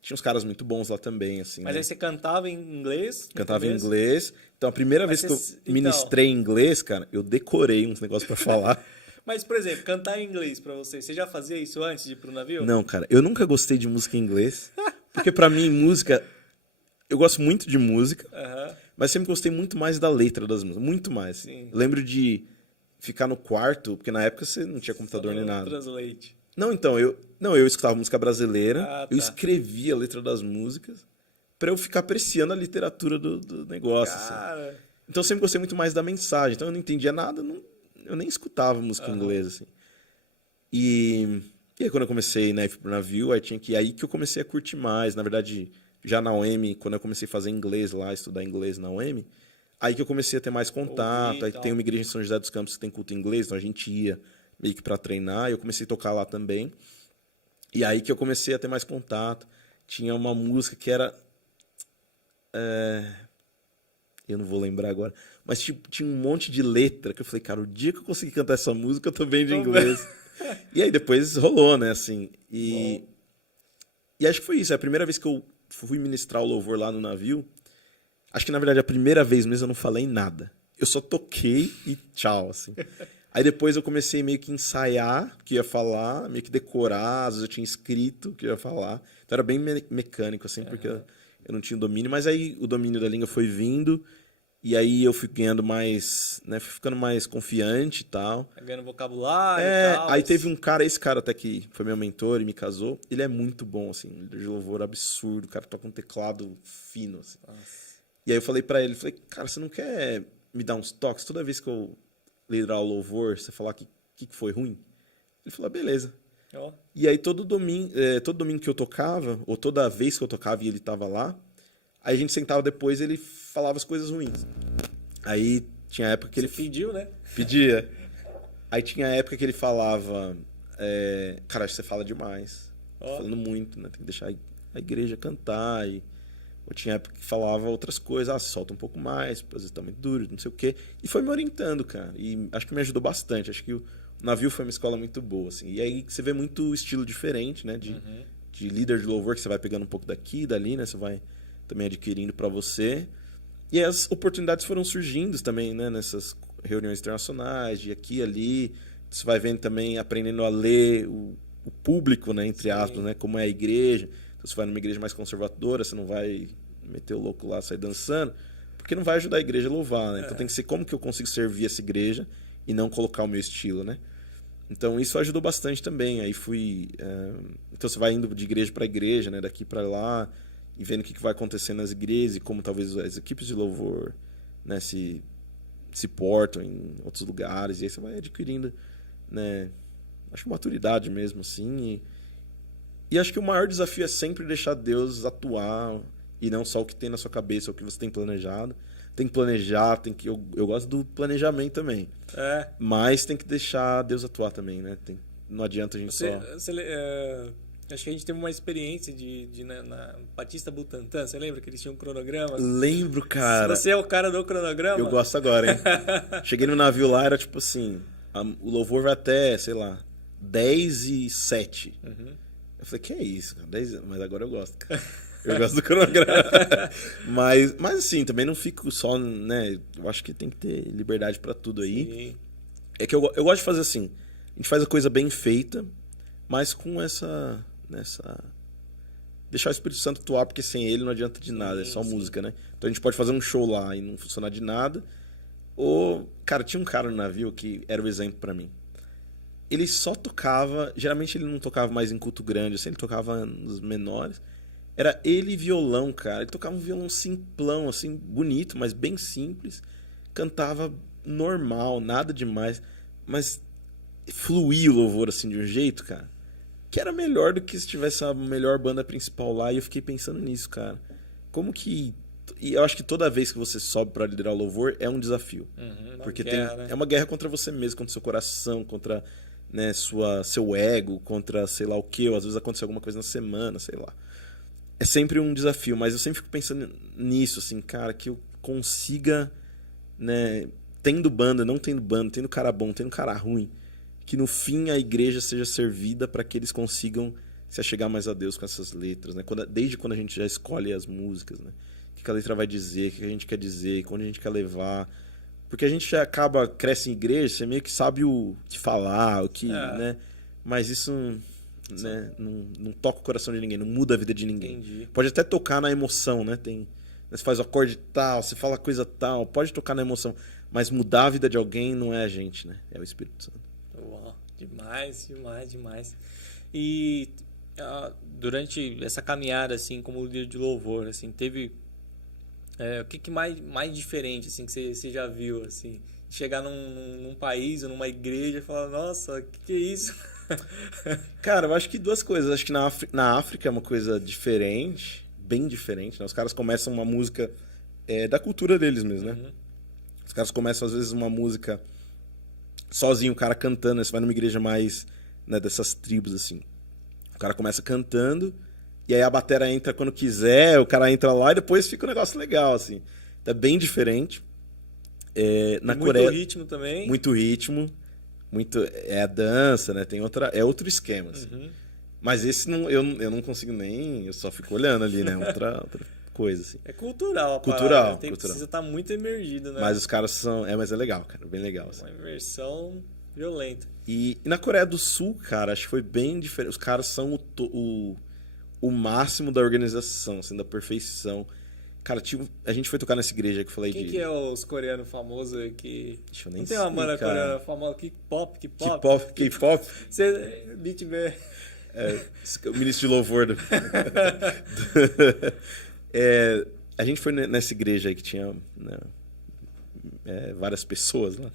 tinha uns caras muito bons lá também, assim. Mas né? aí você cantava em inglês? Cantava em inglês. Então a primeira vez que eu ministrei em inglês, cara, eu decorei uns negócios pra falar. Mas, por exemplo, cantar em inglês pra você, você já fazia isso antes de ir pro navio? Não, cara, eu nunca gostei de música em inglês, porque pra mim, música... Eu gosto muito de música, mas sempre gostei muito mais da letra das músicas, muito mais. Sim. Eu lembro de ficar no quarto, porque na época você não tinha computador nem nada. Translate. Não, então, eu escutava música brasileira, Ah, tá. eu escrevia a letra das músicas pra eu ficar apreciando a literatura do negócio, assim. Cara, Então eu sempre gostei muito mais da mensagem. Então eu não entendia nada, eu nem escutava música em inglês, assim. E aí quando eu comecei, né, ir pro navio, aí que eu comecei a curtir mais. Na verdade, já na UEM, quando eu comecei a fazer inglês lá, estudar inglês na UEM, aí que eu comecei a ter mais contato. Ouvir e Aí tal. tem uma igreja em São José dos Campos que tem culto em inglês, então a gente ia meio que pra treinar. E eu comecei a tocar lá também. E aí que eu comecei a ter mais contato. Tinha uma música que era... Eu não vou lembrar agora. Mas tipo, tinha um monte de letra que eu falei, cara, o dia que eu conseguir cantar essa música, eu tô bem de inglês. E aí depois rolou, né, assim. E acho que foi isso. É a primeira vez que eu fui ministrar o louvor lá no navio. Acho que, na verdade, a primeira vez mesmo eu não falei nada. Eu só toquei e tchau, assim. Aí depois eu comecei meio que ensaiar o que ia falar, meio que decorar. Às vezes eu tinha escrito o que ia falar. Então era bem mecânico, assim, porque eu não tinha o domínio. Mas aí o domínio da língua foi vindo. E aí eu fui ganhando mais, né, fui ficando mais confiante e tal. ganhando vocabulário e tal. Aí teve um cara, esse cara até que foi meu mentor e me casou, ele é muito bom, assim, líder de louvor absurdo, o cara toca um teclado fino, assim. Nossa. E aí eu falei pra ele, cara, você não quer me dar uns toques? Toda vez que eu liderar o louvor, você falar que foi ruim? Ele falou, beleza. Ó. E aí todo domingo que eu tocava, ou toda vez que eu tocava e ele tava lá, aí a gente sentava depois e ele falava as coisas ruins. Aí tinha época que Você ele pediu, né? pedia. Aí tinha época que ele falava, cara, você fala demais. Tá falando muito, né? Tem que deixar a igreja cantar. Ou tinha época que falava outras coisas, você solta um pouco mais, às vezes tá muito duro, não sei o quê. E foi me orientando, cara. E acho que me ajudou bastante. Acho que o navio foi uma escola muito boa, assim. E aí você vê muito estilo diferente, né? De líder de louvor, que você vai pegando um pouco daqui e dali, né? Você vai também adquirindo pra você. E as oportunidades foram surgindo também, né? Nessas reuniões internacionais, de aqui e ali. Você vai vendo também, aprendendo a ler o público, né? Entre aspas, né? Como é a igreja. Então, você vai numa igreja mais conservadora, você não vai meter o louco lá, sair dançando, porque não vai ajudar a igreja a louvar, né? Então tem que ser como que eu consigo servir essa igreja e não colocar o meu estilo, né? Então isso ajudou bastante também. Aí fui... Então você vai indo de igreja para igreja, né? Daqui para lá, e vendo o que vai acontecendo nas igrejas e como talvez as equipes de louvor, né, se portam em outros lugares. E aí você vai adquirindo, né, acho que maturidade mesmo, assim. E acho que o maior desafio é sempre deixar Deus atuar e não só o que tem na sua cabeça, o que você tem planejado. Tem que planejar, eu gosto do planejamento também. Mas tem que deixar Deus atuar também, né? Não adianta a gente só... Acho que a gente teve uma experiência na Batista Butantã. Você lembra que eles tinham um cronograma? Lembro, cara. Se você é o cara do cronograma... Eu gosto agora, hein? Cheguei no navio lá, era tipo assim... O louvor vai até, sei lá, 10:07. Eu falei, que é isso, cara? Mas agora eu gosto, cara. Eu gosto do cronograma. mas assim, também não fico só, né? Eu acho que tem que ter liberdade pra tudo aí. Sim. É que eu gosto de fazer assim. A gente faz a coisa bem feita, mas com deixar o Espírito Santo atuar, porque sem ele não adianta de nada, é só música, né? Então a gente pode fazer um show lá e não funcionar de nada. Ou, cara, tinha um cara no navio que era o exemplo pra mim. Ele só tocava, geralmente ele não tocava mais em culto grande, assim, ele tocava nos menores. Era ele e violão, cara. Ele tocava um violão simplão, assim, bonito, mas bem simples. Cantava normal, nada demais. Mas fluía o louvor, assim, de um jeito, cara, que era melhor do que se tivesse a melhor banda principal lá. E eu fiquei pensando nisso, cara. Como que... E eu acho que toda vez que você sobe pra liderar o louvor é um desafio. Porque é uma guerra contra você mesmo, contra o seu coração, contra, né, seu ego, contra sei lá o que. Ou às vezes acontece alguma coisa na semana, sei lá. É sempre um desafio, mas eu sempre fico pensando nisso, assim, cara, que eu consiga, né, tendo banda, não tendo banda, tendo cara bom, tendo cara ruim, que no fim a igreja seja servida para que eles consigam se achegar mais a Deus com essas letras, né? Desde quando a gente já escolhe as músicas, né? O que a letra vai dizer, o que a gente quer dizer, onde a gente quer levar, Porque a gente cresce em igreja, você meio que sabe o que falar, o que, né? Mas isso, né, não toca o coração de ninguém, não muda a vida de ninguém. Entendi. Pode até tocar na emoção, né? Você faz o acorde tal, você fala coisa tal, pode tocar na emoção. Mas mudar a vida de alguém não é a gente, né? É o Espírito Santo. Uau, demais, demais, demais. E durante essa caminhada, assim, como líder de louvor, assim, teve... o que mais diferente, assim, que você já viu, assim? Chegar num país ou numa igreja e falar, nossa, o que é isso? Cara, eu acho que duas coisas. Acho que na África é uma coisa diferente, bem diferente, né? Os caras começam uma música da cultura deles mesmo, né? Os caras começam, às vezes, uma música sozinho, o cara cantando. Você vai numa igreja mais, né, dessas tribos, assim. O cara começa cantando, e aí a batera entra quando quiser, o cara entra lá e depois fica um negócio legal, assim. Então é bem diferente. Na Coreia, muito ritmo também. muito ritmo. É a dança, né? É outro esquema, assim. Mas esse eu não consigo nem... Eu só fico olhando ali, né? Outra coisa, assim. É cultural a cultural. Precisa estar muito imergido, né? Mas os caras são... mas é legal, cara. Bem legal, assim. Uma imersão violenta. E na Coreia do Sul, cara, acho que foi bem diferente. Os caras são o máximo da organização, assim, da perfeição. Cara, a gente foi tocar nessa igreja que eu falei Quem que é os coreanos famosos que... Deixa eu nem Não tem uma sei, banda cara. coreana famosa? K-pop? K-pop. Beat Band. O ministro de louvor do... a gente foi nessa igreja aí que tinha, né, várias pessoas lá.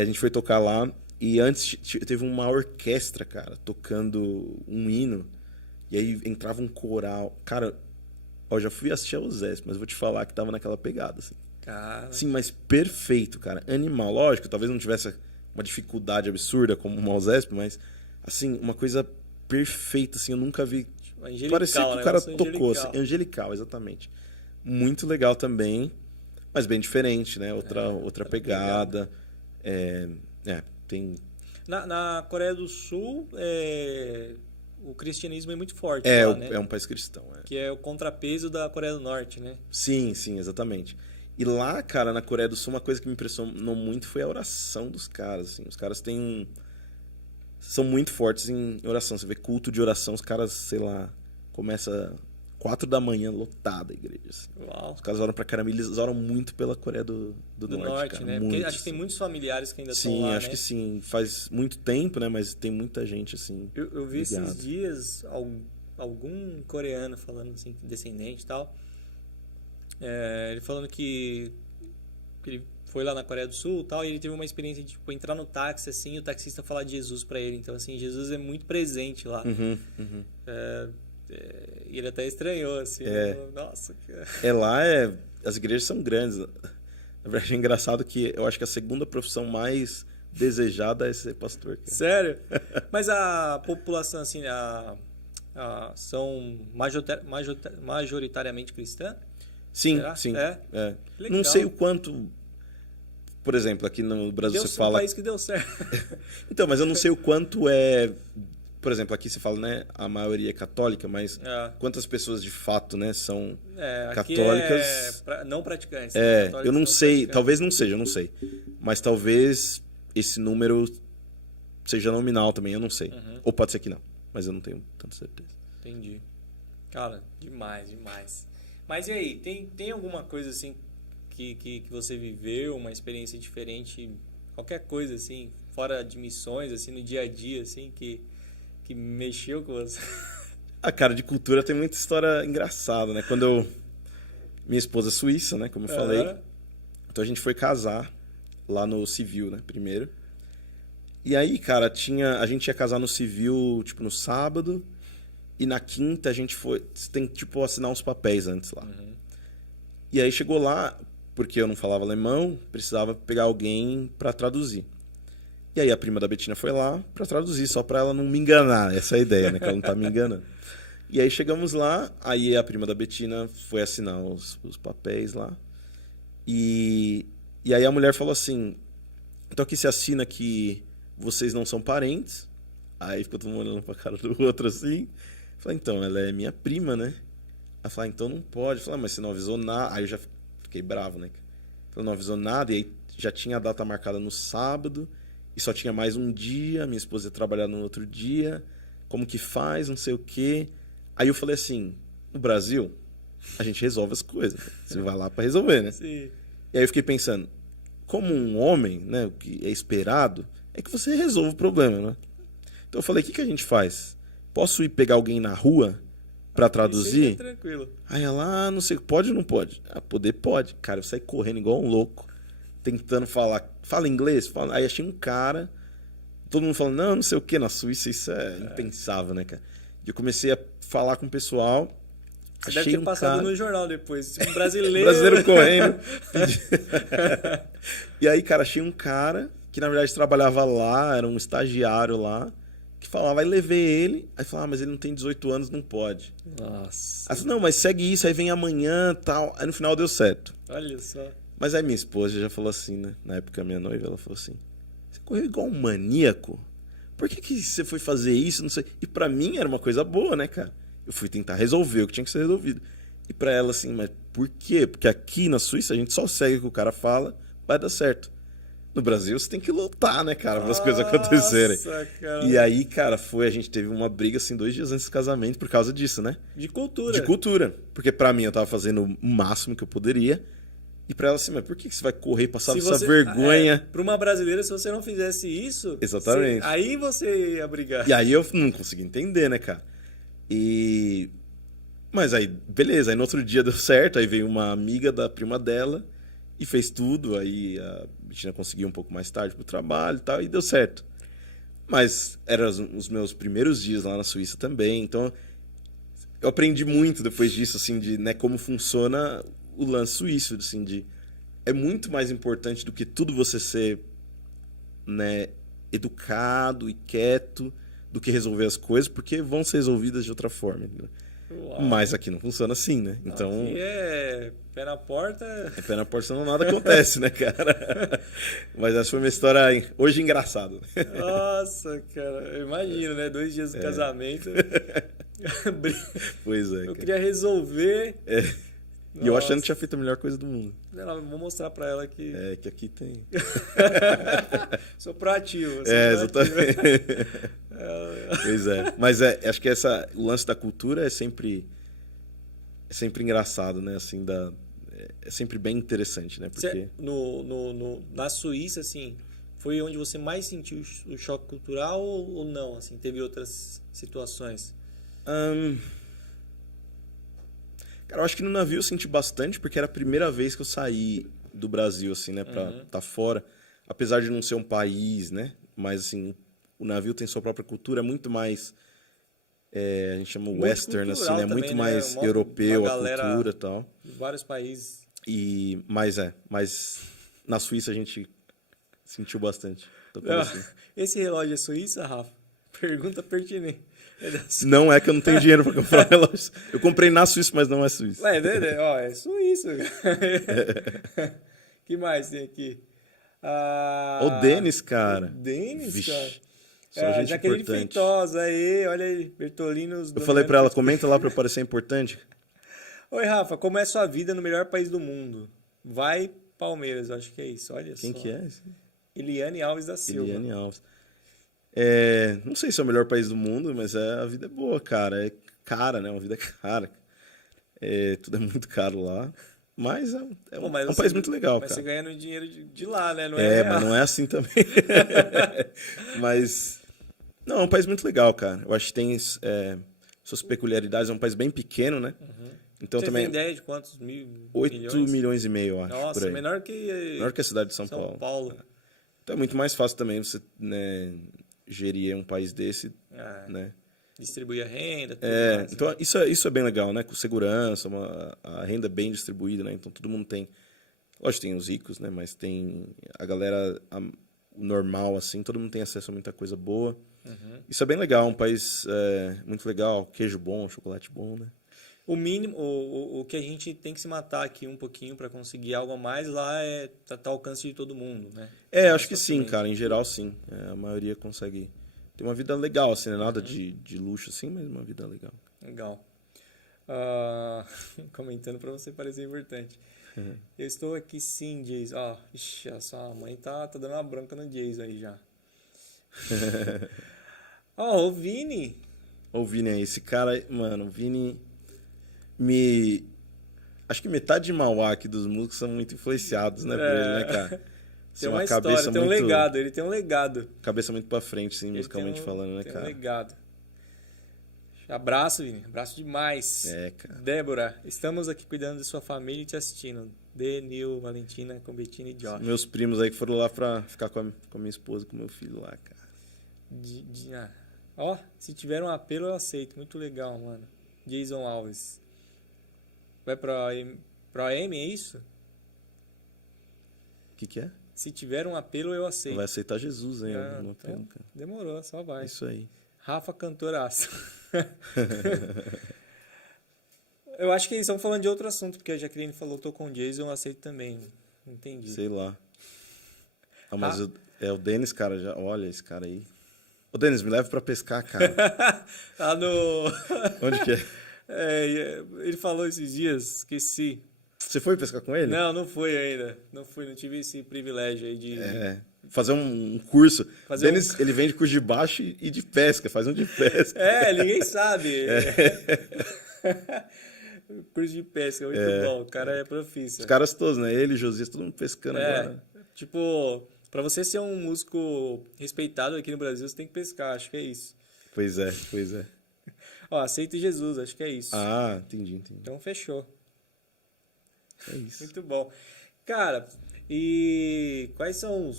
A gente foi tocar lá e antes teve uma orquestra, cara, tocando um hino e aí entrava um coral. Cara, eu já fui assistir ao Zé, mas vou te falar que tava naquela pegada, assim. Cara. Sim, mas perfeito, cara. Animal, lógico, talvez não tivesse uma dificuldade absurda como o Mausesp, mas, assim, uma coisa perfeita, assim, eu nunca vi. Angelical, parecia que o cara tocou, angelical. assim, angelical, exatamente. Muito legal também, mas bem diferente, né? Outra pegada. Tem... Na Coreia do Sul, o cristianismo é muito forte lá, né? É um país cristão. Que é o contrapeso da Coreia do Norte, né? Sim, exatamente. E lá, cara, na Coreia do Sul, uma coisa que me impressionou muito foi a oração dos caras, assim. Os caras são muito fortes em oração. Você vê culto de oração, os caras, sei lá, começa 4 da manhã, lotada a igreja. Assim. Uau. Os caras oram pra caramba, eles oram muito pela Coreia do Norte, cara. Né? Muito, Porque acho que tem muitos familiares que ainda estão sim, lá, acho né? que sim. Faz muito tempo, né? Mas tem muita gente, assim, Eu vi ligado. esses dias algum coreano falando, assim, descendente e tal. Ele falando que ele foi lá na Coreia do Sul e tal, e ele teve uma experiência de, tipo, entrar no táxi, assim, e o taxista falar de Jesus pra ele. Então, assim, Jesus é muito presente lá. E ele até estranhou, assim. Falou, nossa, cara. Lá as igrejas são grandes. Na verdade, é engraçado que eu acho que a segunda profissão mais desejada é ser pastor. Cara. Sério? Mas a população, assim, são majoritariamente cristã? Sim, Será? sim. Legal. Não sei o quanto... Por exemplo, aqui no Brasil você fala... É um país que deu certo. Então, mas eu não sei o quanto Por exemplo, aqui você fala, né? A maioria é católica, mas quantas pessoas de fato, né, são católicas... não praticantes. Eu não sei, talvez não seja, eu não sei. Mas talvez esse número seja nominal também, eu não sei. Ou pode ser que não, mas eu não tenho tanta certeza. Entendi. Cara, demais. Mas e aí, tem alguma coisa assim que você viveu, uma experiência diferente, qualquer coisa assim, fora de missões, assim, no dia a dia, assim, que mexeu com você? Cara, de cultura tem muita história engraçada, né? Minha esposa é suíça, né? Como eu falei. Então a gente foi casar lá no civil, né? Primeiro. E aí, cara, a gente ia casar no civil, tipo, no sábado. E na quinta a gente foi... Você tem que, tipo, assinar uns papéis antes lá. E aí chegou lá, porque eu não falava alemão, precisava pegar alguém pra traduzir. E aí a prima da Betina foi lá pra traduzir, só pra ela não me enganar. Essa é a ideia, né? Que ela não tá me enganando. E aí chegamos lá, aí a prima da Betina foi assinar os papéis lá. E aí a mulher falou assim, então aqui se assina que vocês não são parentes. Aí ficou todo mundo olhando pra cara do outro assim. Falei, então, ela é minha prima, né? Ela falou, então não pode. Eu falei, mas você não avisou nada. Aí eu já fiquei bravo, né? Falei, não avisou nada. E aí já tinha a data marcada no sábado e só tinha mais um dia, minha esposa ia trabalhar no outro dia, como que faz, não sei o quê. Aí eu falei assim, no Brasil, a gente resolve as coisas. Você vai lá para resolver, né? Sim. E aí eu fiquei pensando, como um homem, né, o que é esperado é que você resolva o problema, né? Então eu falei, o que a gente faz? Posso ir pegar alguém na rua para traduzir? Tranquilo. Aí ela, não sei, pode ou não pode? Ah, poder pode. Cara, eu saí correndo igual um louco, tentando falar, fala inglês? Fala. Aí achei um cara, todo mundo falando, não sei o que, na Suíça isso é impensável, né, cara? E eu comecei a falar com o pessoal. Você deve ter passado no jornal depois, um brasileiro. brasileiro correndo. E aí, cara, achei um cara que na verdade trabalhava lá, era um estagiário lá, que falava, aí levei ele, aí falava, mas ele não tem 18 anos, não pode. Nossa. Aí falei, não, mas segue isso, aí vem amanhã, tal. Aí no final deu certo. Olha só. Mas aí minha esposa já falou assim, né? Na época minha noiva, ela falou assim, você correu igual um maníaco? Por que você foi fazer isso? Não sei. E pra mim era uma coisa boa, né, cara? Eu fui tentar resolver o que tinha que ser resolvido. E pra ela assim, mas por quê? Porque aqui na Suíça a gente só segue o que o cara fala, vai dar certo. No Brasil você tem que lutar, né, cara, para as coisas acontecerem. Cara. E aí, cara, a gente teve uma briga assim 2 dias antes do casamento por causa disso, né? De cultura. De cultura. Porque pra mim eu tava fazendo o máximo que eu poderia. E pra ela assim, mas por que você vai correr e passar essa vergonha? Pra uma brasileira, se você não fizesse isso... Exatamente. Aí você ia brigar. E aí eu não consegui entender, né, cara? Mas aí, beleza. Aí no outro dia deu certo. Aí veio uma amiga da prima dela e fez tudo. Aí a Betina conseguiu um pouco mais tarde pro trabalho e tal. E deu certo. Mas eram os meus primeiros dias lá na Suíça também. Então eu aprendi muito depois disso, assim, de, né, como funciona o lance suíço, assim, de é muito mais importante do que tudo você ser, né, educado e quieto do que resolver as coisas, porque vão ser resolvidas de outra forma. Uau. Mas aqui não funciona assim, né? Então, aqui é pé na porta. É pé na porta, senão nada acontece, né, cara? Mas essa foi uma história hoje engraçada. Nossa, cara, eu imagino, né? 2 dias do casamento. Pois é. Eu queria resolver. E eu achando que tinha feito a melhor coisa do mundo. Não, vou mostrar pra ela que... que aqui tem... Sou proativo. Exatamente. Pois é. Mas acho que o lance da cultura é sempre engraçado, né? Assim, é sempre bem interessante, né? Porque... Na Suíça, assim, foi onde você mais sentiu o choque cultural ou não? Assim, teve outras situações? Cara, eu acho que no navio eu senti bastante, porque era a primeira vez que eu saí do Brasil, assim, né, pra estar fora. Apesar de não ser um país, né, mas, assim, o navio tem sua própria cultura, é muito mais, a gente chama muito western, assim, né, muito mais europeu, a cultura e tal. De vários países. Mas na Suíça a gente sentiu bastante. Assim. Esse relógio é Suíça, Rafa? Pergunta pertinente. Não é que eu não tenho dinheiro para comprar relógio. Eu comprei na Suíça, mas não é Suíça. É Suíça. Que mais tem aqui? O Denis, cara. O Denis, cara. Só gente Jaqueline importante. Feitosa aí, olha aí, Bertolinos. Eu falei para ela, comenta lá para eu parecer importante. Oi, Rafa, como é sua vida no melhor país do mundo? Vai Palmeiras, acho que é isso, olha Quem só. que é? Eliane Alves da Silva. Eliane Alves. Não sei se é o melhor país do mundo, mas a vida é boa, cara. É cara, né? Uma vida cara. Tudo é muito caro lá. Mas é um país muito legal, cara. Mas você ganha no dinheiro de lá, né? Não mas não é assim também. Mas... Não, é um país muito legal, cara. Eu acho que tem suas peculiaridades. É um país bem pequeno, né? Então, você também... tem ideia de quantos 8 milhões e meio, eu acho. Nossa, por aí. menor que a cidade de São Paulo. Então é muito mais fácil também você, né, gerir um país desse, né? Distribuir a renda. Tudo mais, então isso é bem legal, né? Com segurança, a renda bem distribuída, né? Então todo mundo tem... Lógico, tem os ricos, né? Mas tem a galera normal, assim, todo mundo tem acesso a muita coisa boa. Isso é bem legal, um país muito legal, queijo bom, chocolate bom, né? O mínimo, o que a gente tem que se matar aqui um pouquinho para conseguir algo a mais lá tá ao alcance de todo mundo, né? Acho que sim, cara. Em geral, sim. A maioria consegue ter uma vida legal, assim, né? Nada de luxo, assim, mas uma vida legal. Legal. Comentando para você parecer importante. Eu estou aqui sim, Jason. Ó, ixi, a sua mãe tá dando uma bronca no Jason aí já. Ó, o Vini. Ô, Vini, aí, esse cara, mano, o Vini me... Acho que metade de Mauá aqui dos músicos são muito influenciados, né, por ele, né, cara? Tem uma história, tem um legado, ele tem um legado. Cabeça muito pra frente, assim, musicalmente falando, né, cara? Tem um legado. Abraço, Vini. Abraço demais. Cara. Débora, estamos aqui cuidando de sua família e te assistindo. Denil, Valentina, Combetina e Josh. Meus primos aí que foram lá pra ficar com a minha esposa, com meu filho lá, cara. Ó, se tiver um apelo eu aceito. Muito legal, mano. Jason Alves. Vai pro AM, é isso? O que é? Se tiver um apelo eu aceito. Vai aceitar Jesus, hein? No apelo, cara. Demorou, só vai. Isso aí. Rafa Cantoraço. Eu acho que eles estão falando de outro assunto, porque a Jaqueline falou, tô com o Jason, eu aceito também. Entendi. Sei lá. Mas o Denis, cara, já... Olha esse cara aí. Ô, Denis, me leva pra pescar, cara. Tá no... Onde que é? Ele falou esses dias, esqueci. Você foi pescar com ele? Não fui ainda. Não tive esse privilégio aí de... Fazer um curso. Denis, ele vende curso de baixo e de pesca. Faz um de pesca. Ninguém sabe. Curso de pesca, muito bom. O cara é profissa. Os caras todos, né? Ele, Josias, todo mundo pescando agora. Tipo, pra você ser um músico respeitado aqui no Brasil, você tem que pescar. Acho que é isso. Pois é. Ó, aceito Jesus, acho que é isso. Ah, entendi. Então, fechou. É isso. Muito bom. Cara, e quais são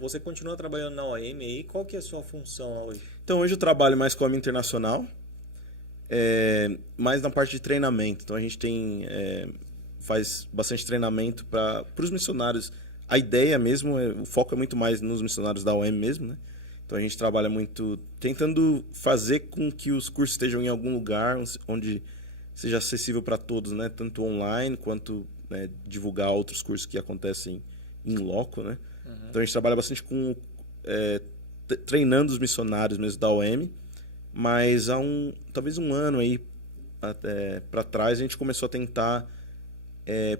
Você continua trabalhando na OM aí? Qual que é a sua função hoje? Então, hoje eu trabalho mais com a internacional, mais na parte de treinamento. Então, a gente faz bastante treinamento para os missionários. A ideia mesmo, o foco é muito mais nos missionários da OM mesmo, né? Então, a gente trabalha muito tentando fazer com que os cursos estejam em algum lugar onde seja acessível para todos, né? Tanto online quanto divulgar outros cursos que acontecem em loco, né? Uhum. Então a gente trabalha bastante com treinando os missionários mesmo da OM, mas há talvez um ano aí para trás a gente começou a tentar,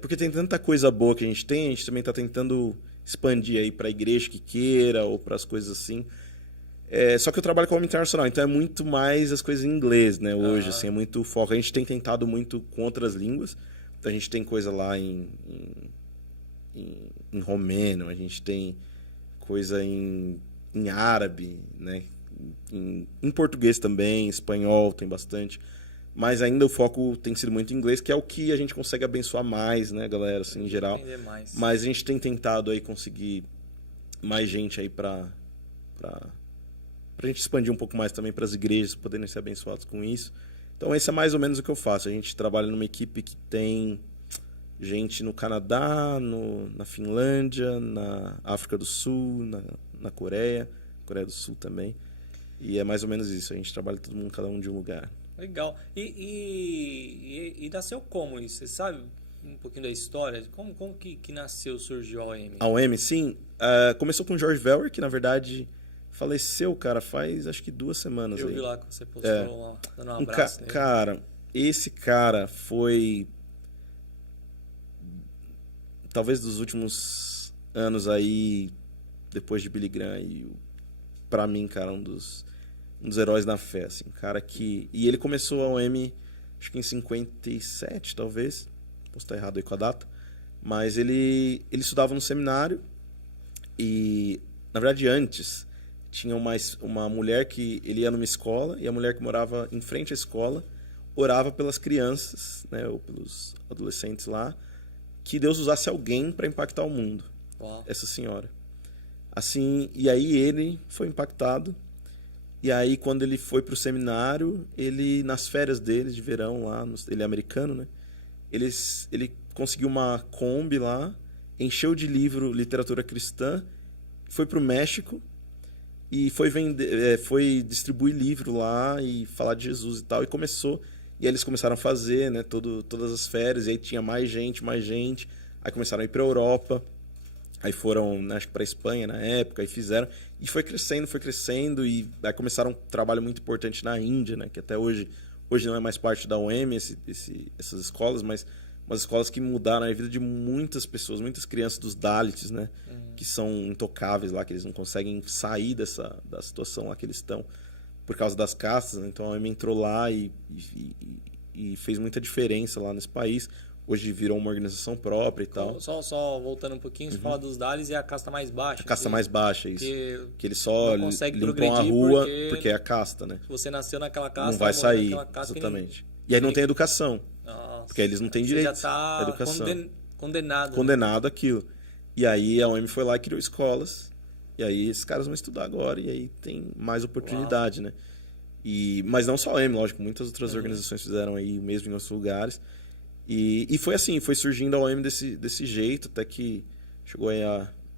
porque tem tanta coisa boa que a gente também está tentando expandir aí para a igreja que queira ou para as coisas assim. Só que eu trabalho com a OM internacional, então é muito mais as coisas em inglês, né? Hoje, assim, é muito foco. A gente tem tentado muito com outras línguas. Então a gente tem coisa lá em romeno, a gente tem coisa em árabe, né? Em português também, espanhol tem bastante. Mas ainda o foco tem sido muito em inglês, que é o que a gente consegue abençoar mais, né, galera, assim, em geral. Mas a gente tem tentado aí conseguir mais gente aí pra gente expandir um pouco mais também para as igrejas poderem ser abençoados com isso. Então, esse é mais ou menos o que eu faço. A gente trabalha numa equipe que tem gente no Canadá, na Finlândia, na África do Sul, na Coreia do Sul também. E é mais ou menos isso. A gente trabalha todo mundo, cada um de um lugar. Legal. E nasceu como isso? Você sabe um pouquinho da história? Como que nasceu, surgiu a OM? A OM, sim. Começou com o George Veller, que na verdade faleceu, cara, faz acho que 2 semanas. Eu vi lá que você postou lá, dando um abraço nele. Cara, esse cara foi talvez dos últimos anos aí, depois de Billy Graham, e pra mim, cara, um dos heróis da fé, assim, cara que... E ele começou a OM, acho que em 57, talvez, posso estar errado aí com a data, mas ele estudava no seminário e, na verdade, antes... Tinha uma mulher que ele ia numa escola e a mulher que morava em frente à escola orava pelas crianças, né, ou pelos adolescentes lá, que Deus usasse alguém para impactar o mundo. Uau. Essa senhora. Assim, e aí ele foi impactado. E aí quando ele foi para o seminário, ele nas férias dele de verão lá, ele é americano, né? Ele conseguiu uma Kombi lá, encheu de literatura cristã, foi para o México. E foi distribuir livro lá e falar de Jesus e tal. E aí eles começaram a fazer, né, todas as férias. E aí tinha mais gente. Aí começaram a ir para a Europa. Aí foram, né, acho que para a Espanha na época. E fizeram. E foi crescendo. E aí começaram um trabalho muito importante na Índia, né, que até hoje não é mais parte da OM, essas escolas. Mas umas escolas que mudaram a vida de muitas pessoas, muitas crianças dos Dalits, né? Que são intocáveis lá, que eles não conseguem sair da situação lá que eles estão por causa das castas, né? Então a OEM entrou lá e fez muita diferença lá nesse país. Hoje virou uma organização própria e tal. Só voltando um pouquinho, você fala dos Dalits e a casta mais baixa. A casta mais baixa, isso. Que eles só limpam a rua porque é a casta, né? Se você nasceu naquela casta, não vai sair, casta, exatamente. E aí não tem educação. Nossa, porque aí eles não têm direito já tá à educação. Condenado àquilo. E aí a OEM foi lá e criou escolas. E aí esses caras vão estudar agora e aí tem mais oportunidade, né? Mas não só a OEM, lógico, muitas outras organizações fizeram aí o mesmo em outros lugares. E foi assim, foi surgindo a OEM desse jeito, até que chegou aí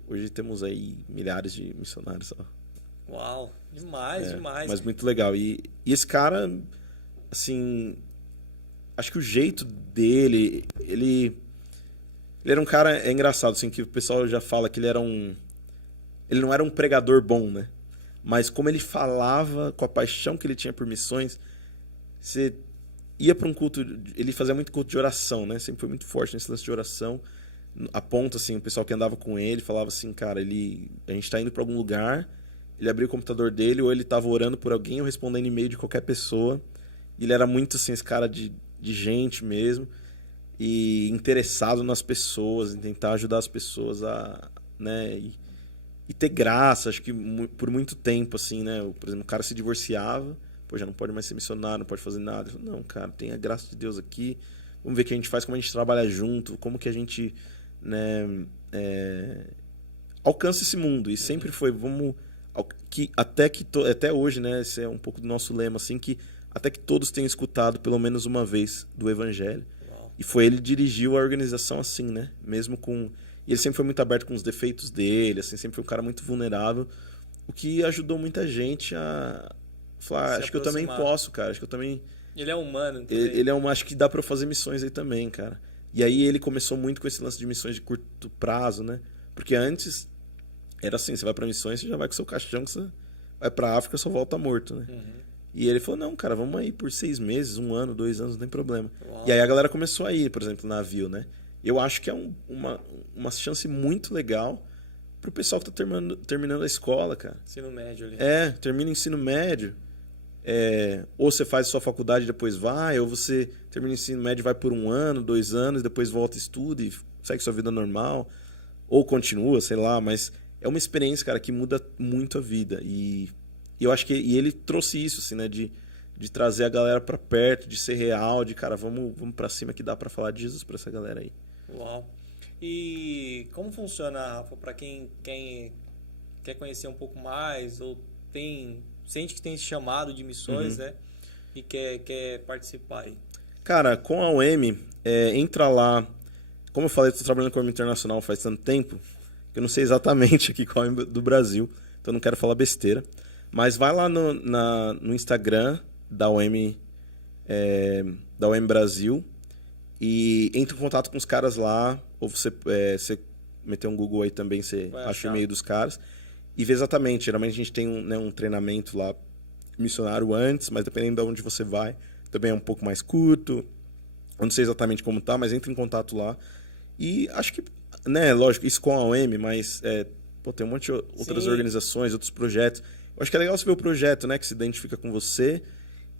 hoje temos aí milhares de missionários. Uau, demais. Mas muito legal. E esse cara, assim, acho que o jeito dele, ele era um cara, é engraçado, assim, que o pessoal já fala que ele não era um pregador bom, né? Mas como ele falava, com a paixão que ele tinha por missões, você ia para um culto, ele fazia muito culto de oração, né? Sempre foi muito forte nesse lance de oração. A ponto, assim, o pessoal que andava com ele falava assim, cara, a gente tá indo para algum lugar, ele abriu o computador dele, ou ele tava orando por alguém, ou respondendo e-mail de qualquer pessoa. E ele era muito, assim, esse cara de gente mesmo, e interessado nas pessoas, em tentar ajudar as pessoas né? E ter graça, acho que por muito tempo, assim, né? Por exemplo, o cara se divorciava, já não pode mais ser missionário, não pode fazer nada. Eu falei, não, cara, tem a graça de Deus aqui, vamos ver o que a gente faz, como a gente trabalha junto, como que a gente, né, alcança esse mundo. E sempre foi, até hoje, né, esse é um pouco do nosso lema, assim, que até que todos tenham escutado pelo menos uma vez do Evangelho. Uau. E foi ele que dirigiu a organização assim, né, mesmo com... E ele sempre foi muito aberto com os defeitos dele, assim, sempre foi um cara muito vulnerável, o que ajudou muita gente a falar, acho que eu também posso, cara, acho que eu também... Ele é humano também. Ele é acho que dá pra fazer missões aí também, cara. E aí ele começou muito com esse lance de missões de curto prazo, né? Porque antes era assim, você vai pra missões, você já vai com o seu caixão, que você vai pra África, só volta morto, né? E ele falou, não, cara, vamos aí por 6 meses, 1 ano, 2 anos, não tem problema. Uau. E aí a galera começou a ir, por exemplo, no navio, né? Eu acho que é uma chance muito legal pro pessoal que tá terminando a escola, cara. Ensino médio ali. Termina o ensino médio. Ou você faz a sua faculdade e depois vai, ou você termina o ensino médio e vai por 1 ano, 2 anos, depois volta e estuda e segue sua vida normal. Ou continua, sei lá, mas é uma experiência, cara, que muda muito a vida. E eu acho que ele trouxe isso, assim, né, de trazer a galera pra perto, de ser real, de, cara, vamos pra cima que dá pra falar de Jesus pra essa galera aí. Uau. E como funciona, Rafa, pra quem quer conhecer um pouco mais, ou sente que tem esse chamado de missões, né, e quer participar aí? Cara, com a OEM, entra lá. Como eu falei, eu tô trabalhando com a OEM Internacional faz tanto tempo, que eu não sei exatamente aqui qual é a OEM do Brasil, então eu não quero falar besteira. Mas vai lá no Instagram da OEM Brasil e entra em contato com os caras lá, ou você meter um Google aí também, você acha o e-mail dos caras, e vê exatamente. Geralmente a gente tem um treinamento lá missionário antes, mas dependendo de onde você vai, também é um pouco mais curto. Eu não sei exatamente como tá, mas entra em contato lá. E acho que, né, lógico, isso com a OEM, mas tem um monte de outras organizações, outros projetos. Eu acho que é legal você ver o projeto, né, que se identifica com você.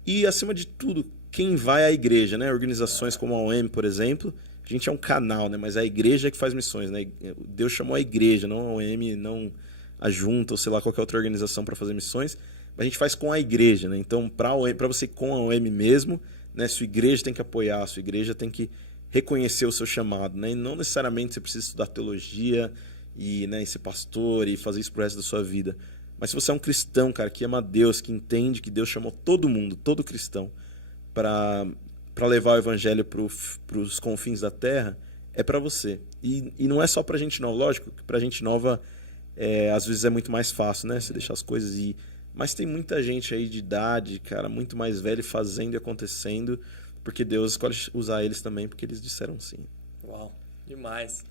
E, acima de tudo, quem vai à igreja, né? Organizações como a OEM, por exemplo, a gente é um canal, né? Mas a igreja é que faz missões, né? Deus chamou a igreja, não a OEM, não a junta, ou sei lá, qualquer outra organização para fazer missões. Mas a gente faz com a igreja, né? Então, para você ir com a OEM mesmo, né? Sua igreja tem que apoiar, sua igreja tem que reconhecer o seu chamado, né? E não necessariamente você precisa estudar teologia e, né, e ser pastor e fazer isso pro resto da sua vida. Mas se você é um cristão, cara, que ama Deus, que entende que Deus chamou todo mundo, todo cristão, para levar o evangelho para os confins da terra, é para você. E não é só para gente nova. Lógico que para gente nova, às vezes é muito mais fácil, né? Você deixar as coisas ir. Mas tem muita gente aí de idade, cara, muito mais velho, fazendo e acontecendo, porque Deus escolhe usar eles também, porque eles disseram sim. Uau, demais.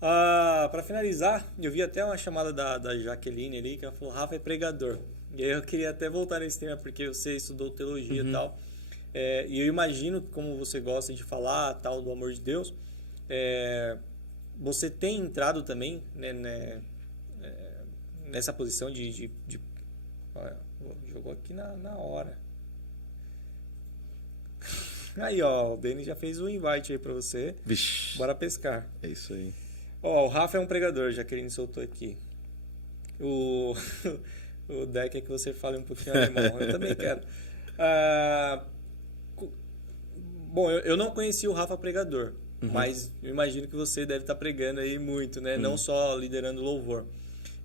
Para finalizar, eu vi até uma chamada da Jaqueline ali, que ela falou, Rafa é pregador. E aí eu queria até voltar nesse tema, porque você estudou teologia e tal. E eu imagino que, como você gosta de falar, tal, do amor de Deus, você tem entrado também, né, nessa posição de olha, jogou aqui na hora. Aí, ó, o Denis já fez o invite aí pra você. Vixe. Bora pescar. É isso aí. Ó, o Rafa é um pregador, já que ele me soltou aqui. O Deck é que você fale um pouquinho alemão. Eu também quero. Bom, eu não conheci o Rafa pregador, mas eu imagino que você deve estar pregando aí muito, né? Não só liderando louvor.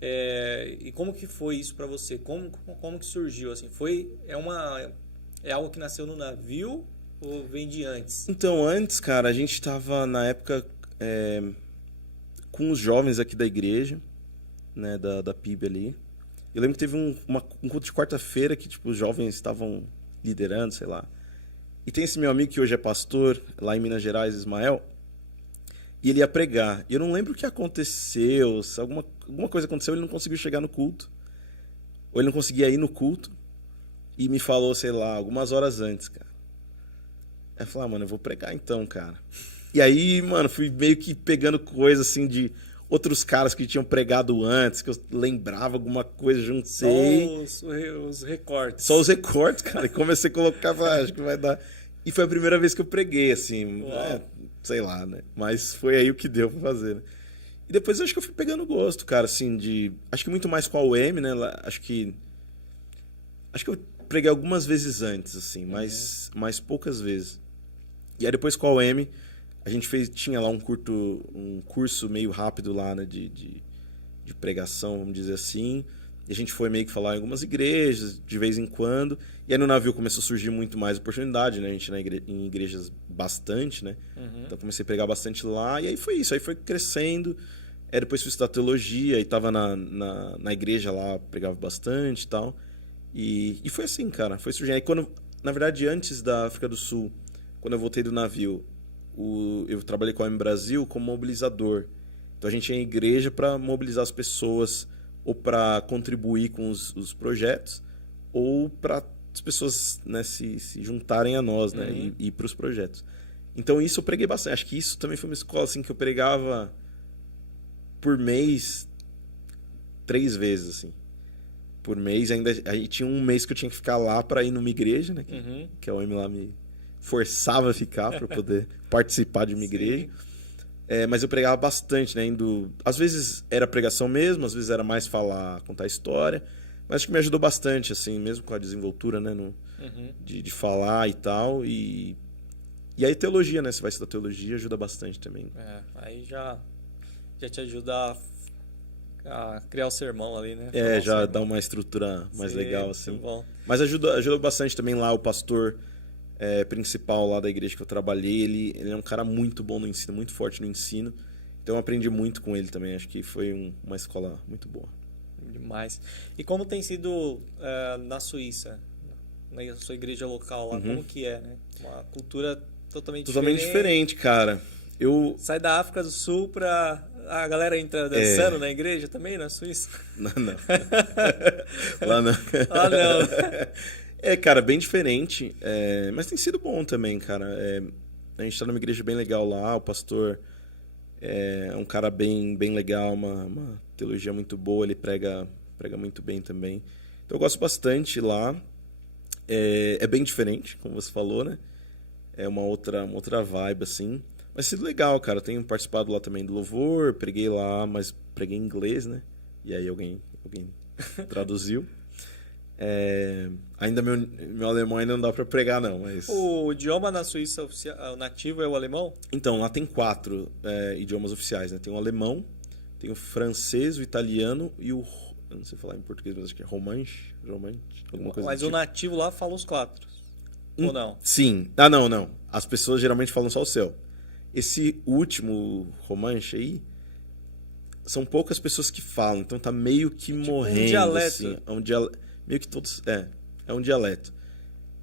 E como que foi isso para você? Como que surgiu? Assim, é algo que nasceu no navio ou vem de antes? Então, antes, cara, a gente tava na época com os jovens aqui da igreja, né, da PIB ali. Eu lembro que teve um culto de quarta-feira que, tipo, os jovens estavam liderando, sei lá. E tem esse meu amigo que hoje é pastor, lá em Minas Gerais, Ismael, e ele ia pregar. E eu não lembro o que aconteceu, se alguma coisa aconteceu, ele não conseguiu chegar no culto. Ou ele não conseguia ir no culto. E me falou, sei lá, algumas horas antes, cara. Aí eu falei, mano, eu vou pregar então, cara. E aí, mano, fui meio que pegando coisa, assim, de outros caras que tinham pregado antes, que eu lembrava alguma coisa, juntei. Só os recortes. Só os recortes, cara. E comecei a colocar, acho que vai dar. E foi a primeira vez que eu preguei, assim. Sei lá, né? Mas foi aí o que deu pra fazer, né? E depois eu acho que eu fui pegando gosto, cara, assim, acho que muito mais com a UM, né? Acho que eu preguei algumas vezes antes, assim, mas poucas vezes. E aí depois com a UM, a gente tinha lá um curso meio rápido lá, né, de pregação, vamos dizer assim. E a gente foi meio que falar em algumas igrejas, de vez em quando. E aí no navio começou a surgir muito mais oportunidade, né? A gente em igrejas bastante, né? Então comecei a pregar bastante lá. E aí foi isso, aí foi crescendo. Aí depois fui estudar teologia e tava na igreja lá, pregava bastante e tal. E foi assim, cara, foi surgindo. Aí na verdade, antes da África do Sul, quando eu voltei do navio, eu trabalhei com a M Brasil como mobilizador. Então a gente ia em igreja para mobilizar as pessoas, ou para contribuir com os projetos, ou para as pessoas, né, se juntarem a nós, né, e ir para os projetos. Então isso eu preguei bastante. Acho que isso também foi uma escola assim, que eu pregava por mês 3 vezes, assim. Por mês, aí tinha um mês que eu tinha que ficar lá para ir numa igreja, né? Que a OM lá me forçava a ficar para poder participar de uma igreja. Mas eu pregava bastante, né? Às vezes era pregação mesmo, às vezes era mais contar história. Mas acho que me ajudou bastante, assim, mesmo com a desenvoltura, né? De falar e tal. E aí teologia, né? Você vai estudar teologia, ajuda bastante também. Aí já te ajuda a criar o sermão ali, né? Já dá uma estrutura mais legal, assim. Bom. Mas ajuda bastante também lá o pastor principal lá da igreja que eu trabalhei. Ele é um cara muito bom no ensino, muito forte no ensino. Então eu aprendi muito com ele também. Acho que foi uma escola muito boa. Demais. E como tem sido na Suíça, na sua igreja local lá, como que é, né? Uma cultura totalmente diferente, cara. Sai da África do Sul pra... A galera entra dançando na igreja também, na Suíça? Não. Lá não. Não. Cara, bem diferente. Mas tem sido bom também, cara. A gente tá numa igreja bem legal lá. O pastor é um cara bem legal, uma teologia muito boa. Ele prega muito bem também. Então eu gosto bastante lá. É bem diferente, como você falou, né? É uma outra vibe, assim. Mas sido legal, cara. Tenho participado lá também do louvor, preguei lá, mas preguei em inglês, né? E aí alguém traduziu. Ainda meu alemão ainda não dá pra pregar, não, mas... O idioma na Suíça oficial, nativo é o alemão? Então, lá tem 4 idiomas oficiais, né? Tem o alemão, tem o francês, o italiano e o... Eu não sei falar em português, mas acho que é romanche, alguma coisa Mas do o nativo lá fala os 4, ou não? Sim. Não. As pessoas geralmente falam só o seu. Esse último romanche aí, são poucas pessoas que falam, então tá meio que morrendo. Um dialeto. Assim, meio que todos... É um dialeto.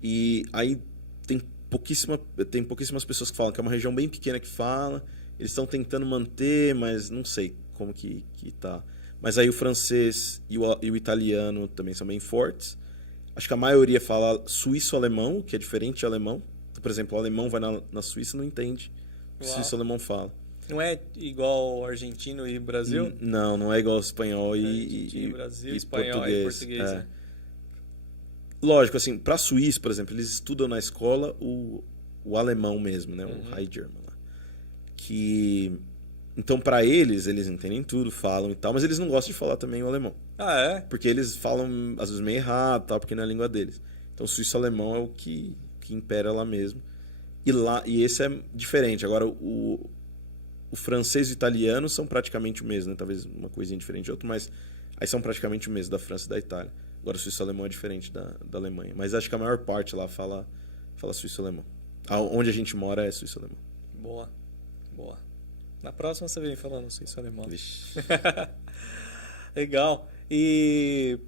E aí tem pouquíssimas pessoas que falam, que é uma região bem pequena que fala. Eles estão tentando manter, mas não sei como que tá. Mas aí o francês e o italiano também são bem fortes. Acho que a maioria fala suíço-alemão, que é diferente de alemão. Então, por exemplo, o alemão vai na Suíça e não entende o que o suíço-alemão fala. Não é igual argentino e Brasil? Não, não é igual espanhol Brasil, e espanhol português. e português. É. Lógico, assim, para Suíça, por exemplo, eles estudam na escola o alemão mesmo, né? O High German lá. Que... Então, para eles entendem tudo, falam e tal, mas eles não gostam de falar também o alemão. Ah, é? Porque eles falam, às vezes, meio errado, tal, porque não é a língua deles. Então, o suíço-alemão é o que impera lá mesmo. E esse é diferente. Agora, o francês e o italiano são praticamente o mesmo, né? Talvez uma coisinha diferente de outro, mas aí são praticamente o mesmo, da França e da Itália. Agora, o suíço-alemão é diferente da Alemanha. Mas acho que a maior parte lá fala suíço-alemão. Onde a gente mora é suíço-alemão. Boa. Na próxima você vem falando suíço-alemão. Legal. E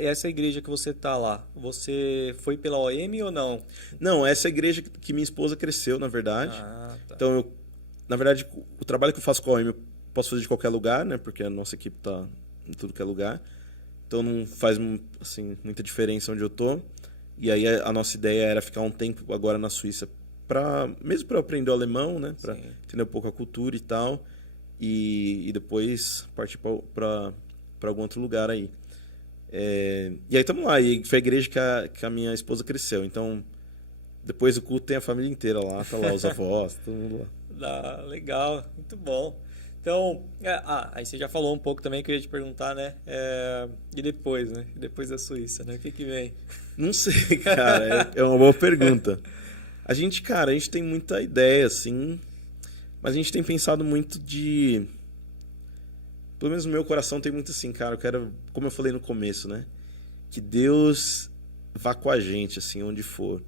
essa igreja que você tá lá, você foi pela OM ou não? Não, essa é a igreja que minha esposa cresceu, na verdade. Ah, tá. Então, na verdade, o trabalho que eu faço com a OM eu posso fazer de qualquer lugar, né? Porque a nossa equipe tá em tudo que é lugar. Então, não faz assim, muita diferença onde eu tô. E aí, a nossa ideia era ficar um tempo agora na Suíça, mesmo para aprender o alemão, né? Para entender um pouco a cultura e tal. E depois partir para algum outro lugar aí. E aí estamos lá. E foi a igreja que a minha esposa cresceu. Então, depois do culto tem a família inteira lá. Tá lá os avós, todo mundo lá. Legal, muito bom. Então, aí você já falou um pouco também que eu ia te perguntar, né? E depois, né? Depois da Suíça, né? O que vem? Não sei, cara. É uma boa pergunta. A gente tem muita ideia, assim, mas a gente tem pensado muito pelo menos no meu coração tem muito assim, cara, eu quero, como eu falei no começo, né? Que Deus vá com a gente, assim, onde for.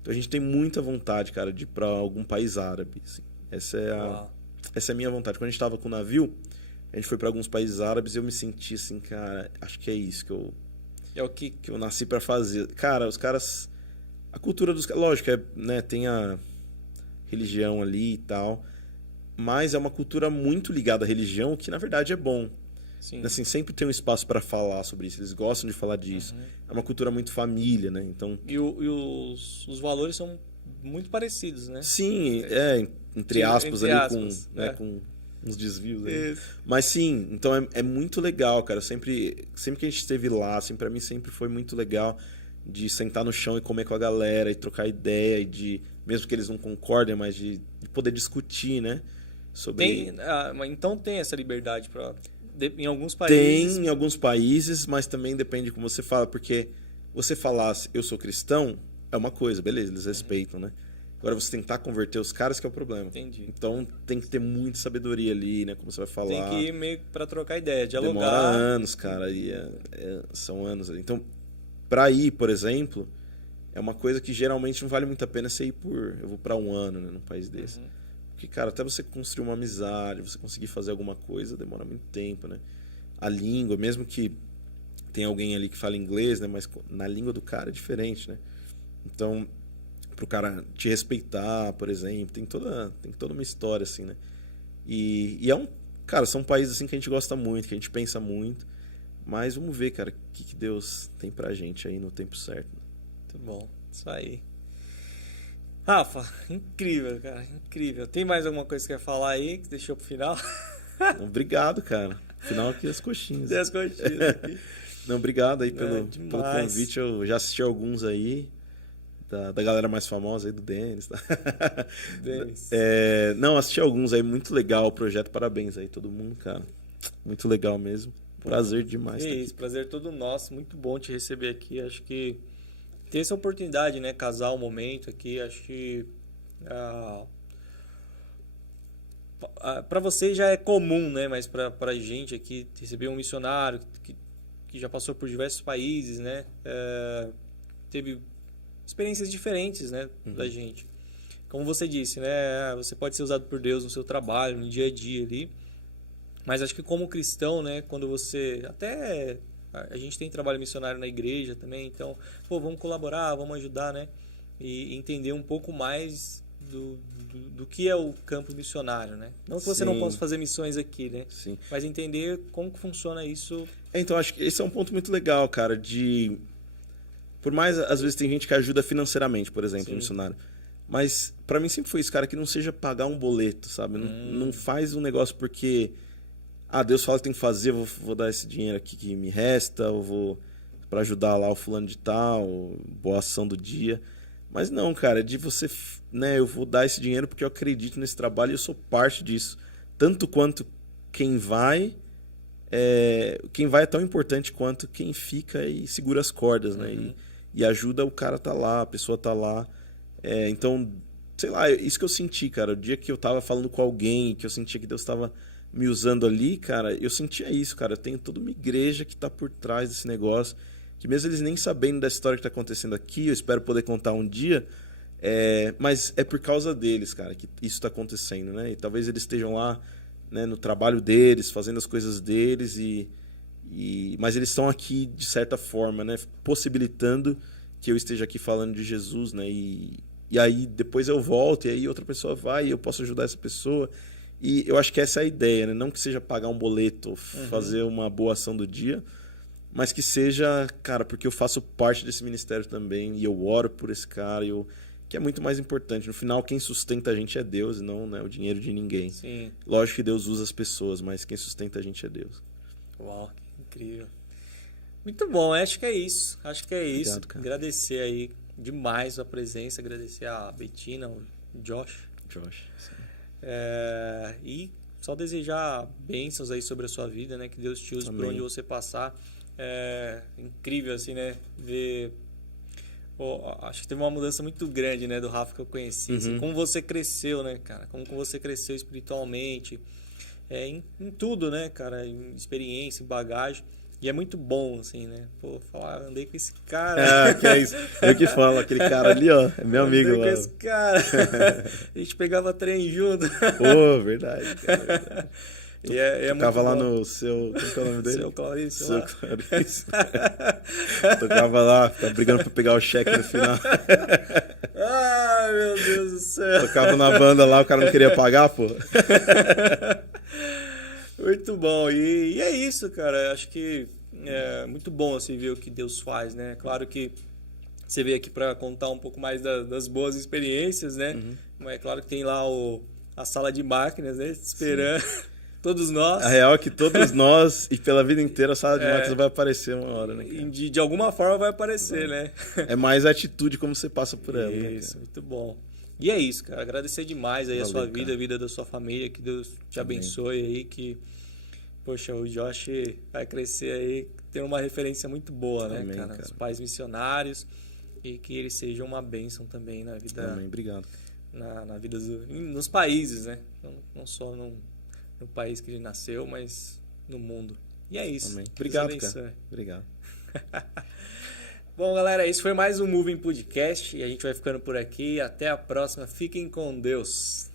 Então a gente tem muita vontade, cara, de ir pra algum país árabe, assim. Essa é a minha vontade. Quando a gente tava com o navio, a gente foi pra alguns países árabes e eu me senti assim, cara, acho que é isso que eu nasci pra fazer. Cara, os caras... A cultura dos caras, lógico, né, tem a religião ali e tal, mas é uma cultura muito ligada à religião, o que na verdade é bom. Sim. Assim, sempre tem um espaço para falar sobre isso, eles gostam de falar disso. É uma cultura muito família, né? Então... E os valores são muito parecidos, né? Sim, entre aspas, com uns desvios aí. Mas sim, então é muito legal, cara. Sempre que a gente esteve lá, assim, para mim sempre foi muito legal de sentar no chão e comer com a galera e trocar ideia e de, mesmo que eles não concordem, mas de poder discutir, né? Sobre... Então tem essa liberdade em alguns países? Tem em alguns países, mas também depende de como você fala, porque você falasse eu sou cristão, é uma coisa, beleza, eles respeitam, né? Agora você tentar converter os caras que é o problema. Entendi. Então tem que ter muita sabedoria ali, né? Como você vai falar. Tem que ir meio pra trocar ideia, dialogar. Demora anos, cara, e são anos ali. Então, pra ir, por exemplo, é uma coisa que geralmente não vale muito a pena você ir eu vou pra um ano, né, num país desse. Porque, cara, até você construir uma amizade, você conseguir fazer alguma coisa, demora muito tempo, né? A língua, mesmo que tem alguém ali que fala inglês, né? Mas na língua do cara é diferente, né? Então, pro cara te respeitar, por exemplo, tem toda uma história, assim, né? E cara, são países assim que a gente gosta muito, que a gente pensa muito. Mas vamos ver, cara, o que Deus tem pra gente aí no tempo certo. Muito bom, isso aí. Rafa, incrível, cara, incrível. Tem mais alguma coisa que você quer falar aí, que você deixou pro final? Obrigado, cara. Final aqui as coxinhas. Tem as coxinhas aqui. Não, obrigado aí pelo convite. Eu já assisti alguns aí, da galera mais famosa aí, do Denis. Tá? Denis. Não, assisti alguns aí, muito legal o projeto. Parabéns aí, todo mundo, cara. Muito legal mesmo. Prazer demais. Prazer todo nosso. Muito bom te receber aqui. Acho que ter essa oportunidade, né? Casar o momento aqui, acho que para você já é comum, né? Mas pra gente aqui, receber um missionário que já passou por diversos países, né? Teve experiências diferentes, né? Da gente. Como você disse, né? Você pode ser usado por Deus no seu trabalho, no dia a dia ali. Mas acho que como cristão, né, quando você... Até a gente tem trabalho missionário na igreja também, então, vamos colaborar, vamos ajudar, né? E entender um pouco mais do que é o campo missionário, né? Não que você não possa fazer missões aqui, né? Sim. Mas entender como que funciona isso. Então, acho que esse é um ponto muito legal, cara, Por mais, às vezes, tem gente que ajuda financeiramente, por exemplo, Sim. missionário. Mas pra mim sempre foi isso, cara, que não seja pagar um boleto, sabe? Não faz um negócio porque... Deus fala que tem que fazer, eu vou dar esse dinheiro aqui que me resta, eu vou pra ajudar lá o fulano de tal, boa ação do dia. Mas não, cara, é de você, né, eu vou dar esse dinheiro porque eu acredito nesse trabalho e eu sou parte disso. Tanto quanto quem vai é tão importante quanto quem fica e segura as cordas, né? E ajuda o cara tá lá, a pessoa tá lá. Então, sei lá, isso que eu senti, cara. O dia que eu tava falando com alguém, que eu sentia que Deus estava me usando ali, cara, eu sentia isso, cara. Eu tenho toda uma igreja que tá por trás desse negócio, que mesmo eles nem sabendo da história que tá acontecendo aqui, eu espero poder contar um dia, mas é por causa deles, cara, que isso tá acontecendo, né? E talvez eles estejam lá, né, no trabalho deles, fazendo as coisas deles, mas eles estão aqui, de certa forma, né, possibilitando que eu esteja aqui falando de Jesus, né? E aí depois eu volto, e aí outra pessoa vai, e eu posso ajudar essa pessoa. E eu acho que essa é a ideia, né? Não que seja pagar um boleto, fazer uma boa ação do dia, mas que seja, cara, porque eu faço parte desse ministério também, e eu oro por esse cara, que é muito mais importante. No final, quem sustenta a gente é Deus, e não, né, o dinheiro de ninguém. Sim. Lógico que Deus usa as pessoas, mas quem sustenta a gente é Deus. Uau, que incrível. Muito bom, acho que é isso. Obrigado, cara. Agradecer aí demais a presença, agradecer a Betina, o Josh. Sim. E só desejar bênçãos aí sobre a sua vida, né? Que Deus te use por onde você passar. É incrível, assim, né? Ver... acho que teve uma mudança muito grande, né? Do Rafa que eu conheci. Assim, como você cresceu, né, cara? Como você cresceu espiritualmente. Em tudo, né, cara? Em experiência, em bagagem. E é muito bom, assim, né? Pô, falar, andei com esse cara. Que é isso. Eu que falo, aquele cara ali, ó, é meu amigo. Andei com esse cara. A gente pegava trem junto. Pô, verdade, cara, verdade. Tocava lá bom. no seu... Como é o nome dele? Seu Clarice. Seu Clarice. Tocava lá, tá brigando pra pegar o cheque no final. Ai, meu Deus do céu. Tocava na banda lá, o cara não queria pagar, pô. Muito bom. E é isso, cara. Acho que é muito bom assim, ver o que Deus faz, né? Claro que você veio aqui para contar um pouco mais das boas experiências, né? Mas é claro que tem lá a sala de máquinas, né? Esperando. Todos nós. A real é que todos nós, e pela vida inteira, a sala de máquinas vai aparecer uma hora, né, cara? De alguma forma vai aparecer, né? É mais a atitude como você passa por ela. Isso, né, muito bom. E é isso, cara. Agradecer demais aí a sua vida, cara. a vida da sua família. Que Deus te abençoe aí. Que, poxa, o Josh vai crescer aí, ter uma referência muito boa, né, Amém, cara? Os pais missionários. E que ele seja uma bênção também na vida. Amém, obrigado. Na vida nos países, né? Não só no país que ele nasceu, mas no mundo. E é isso. Amém. Obrigado, cara. Obrigado. Bom, galera, esse foi mais um Moving Podcast e a gente vai ficando por aqui. Até a próxima. Fiquem com Deus.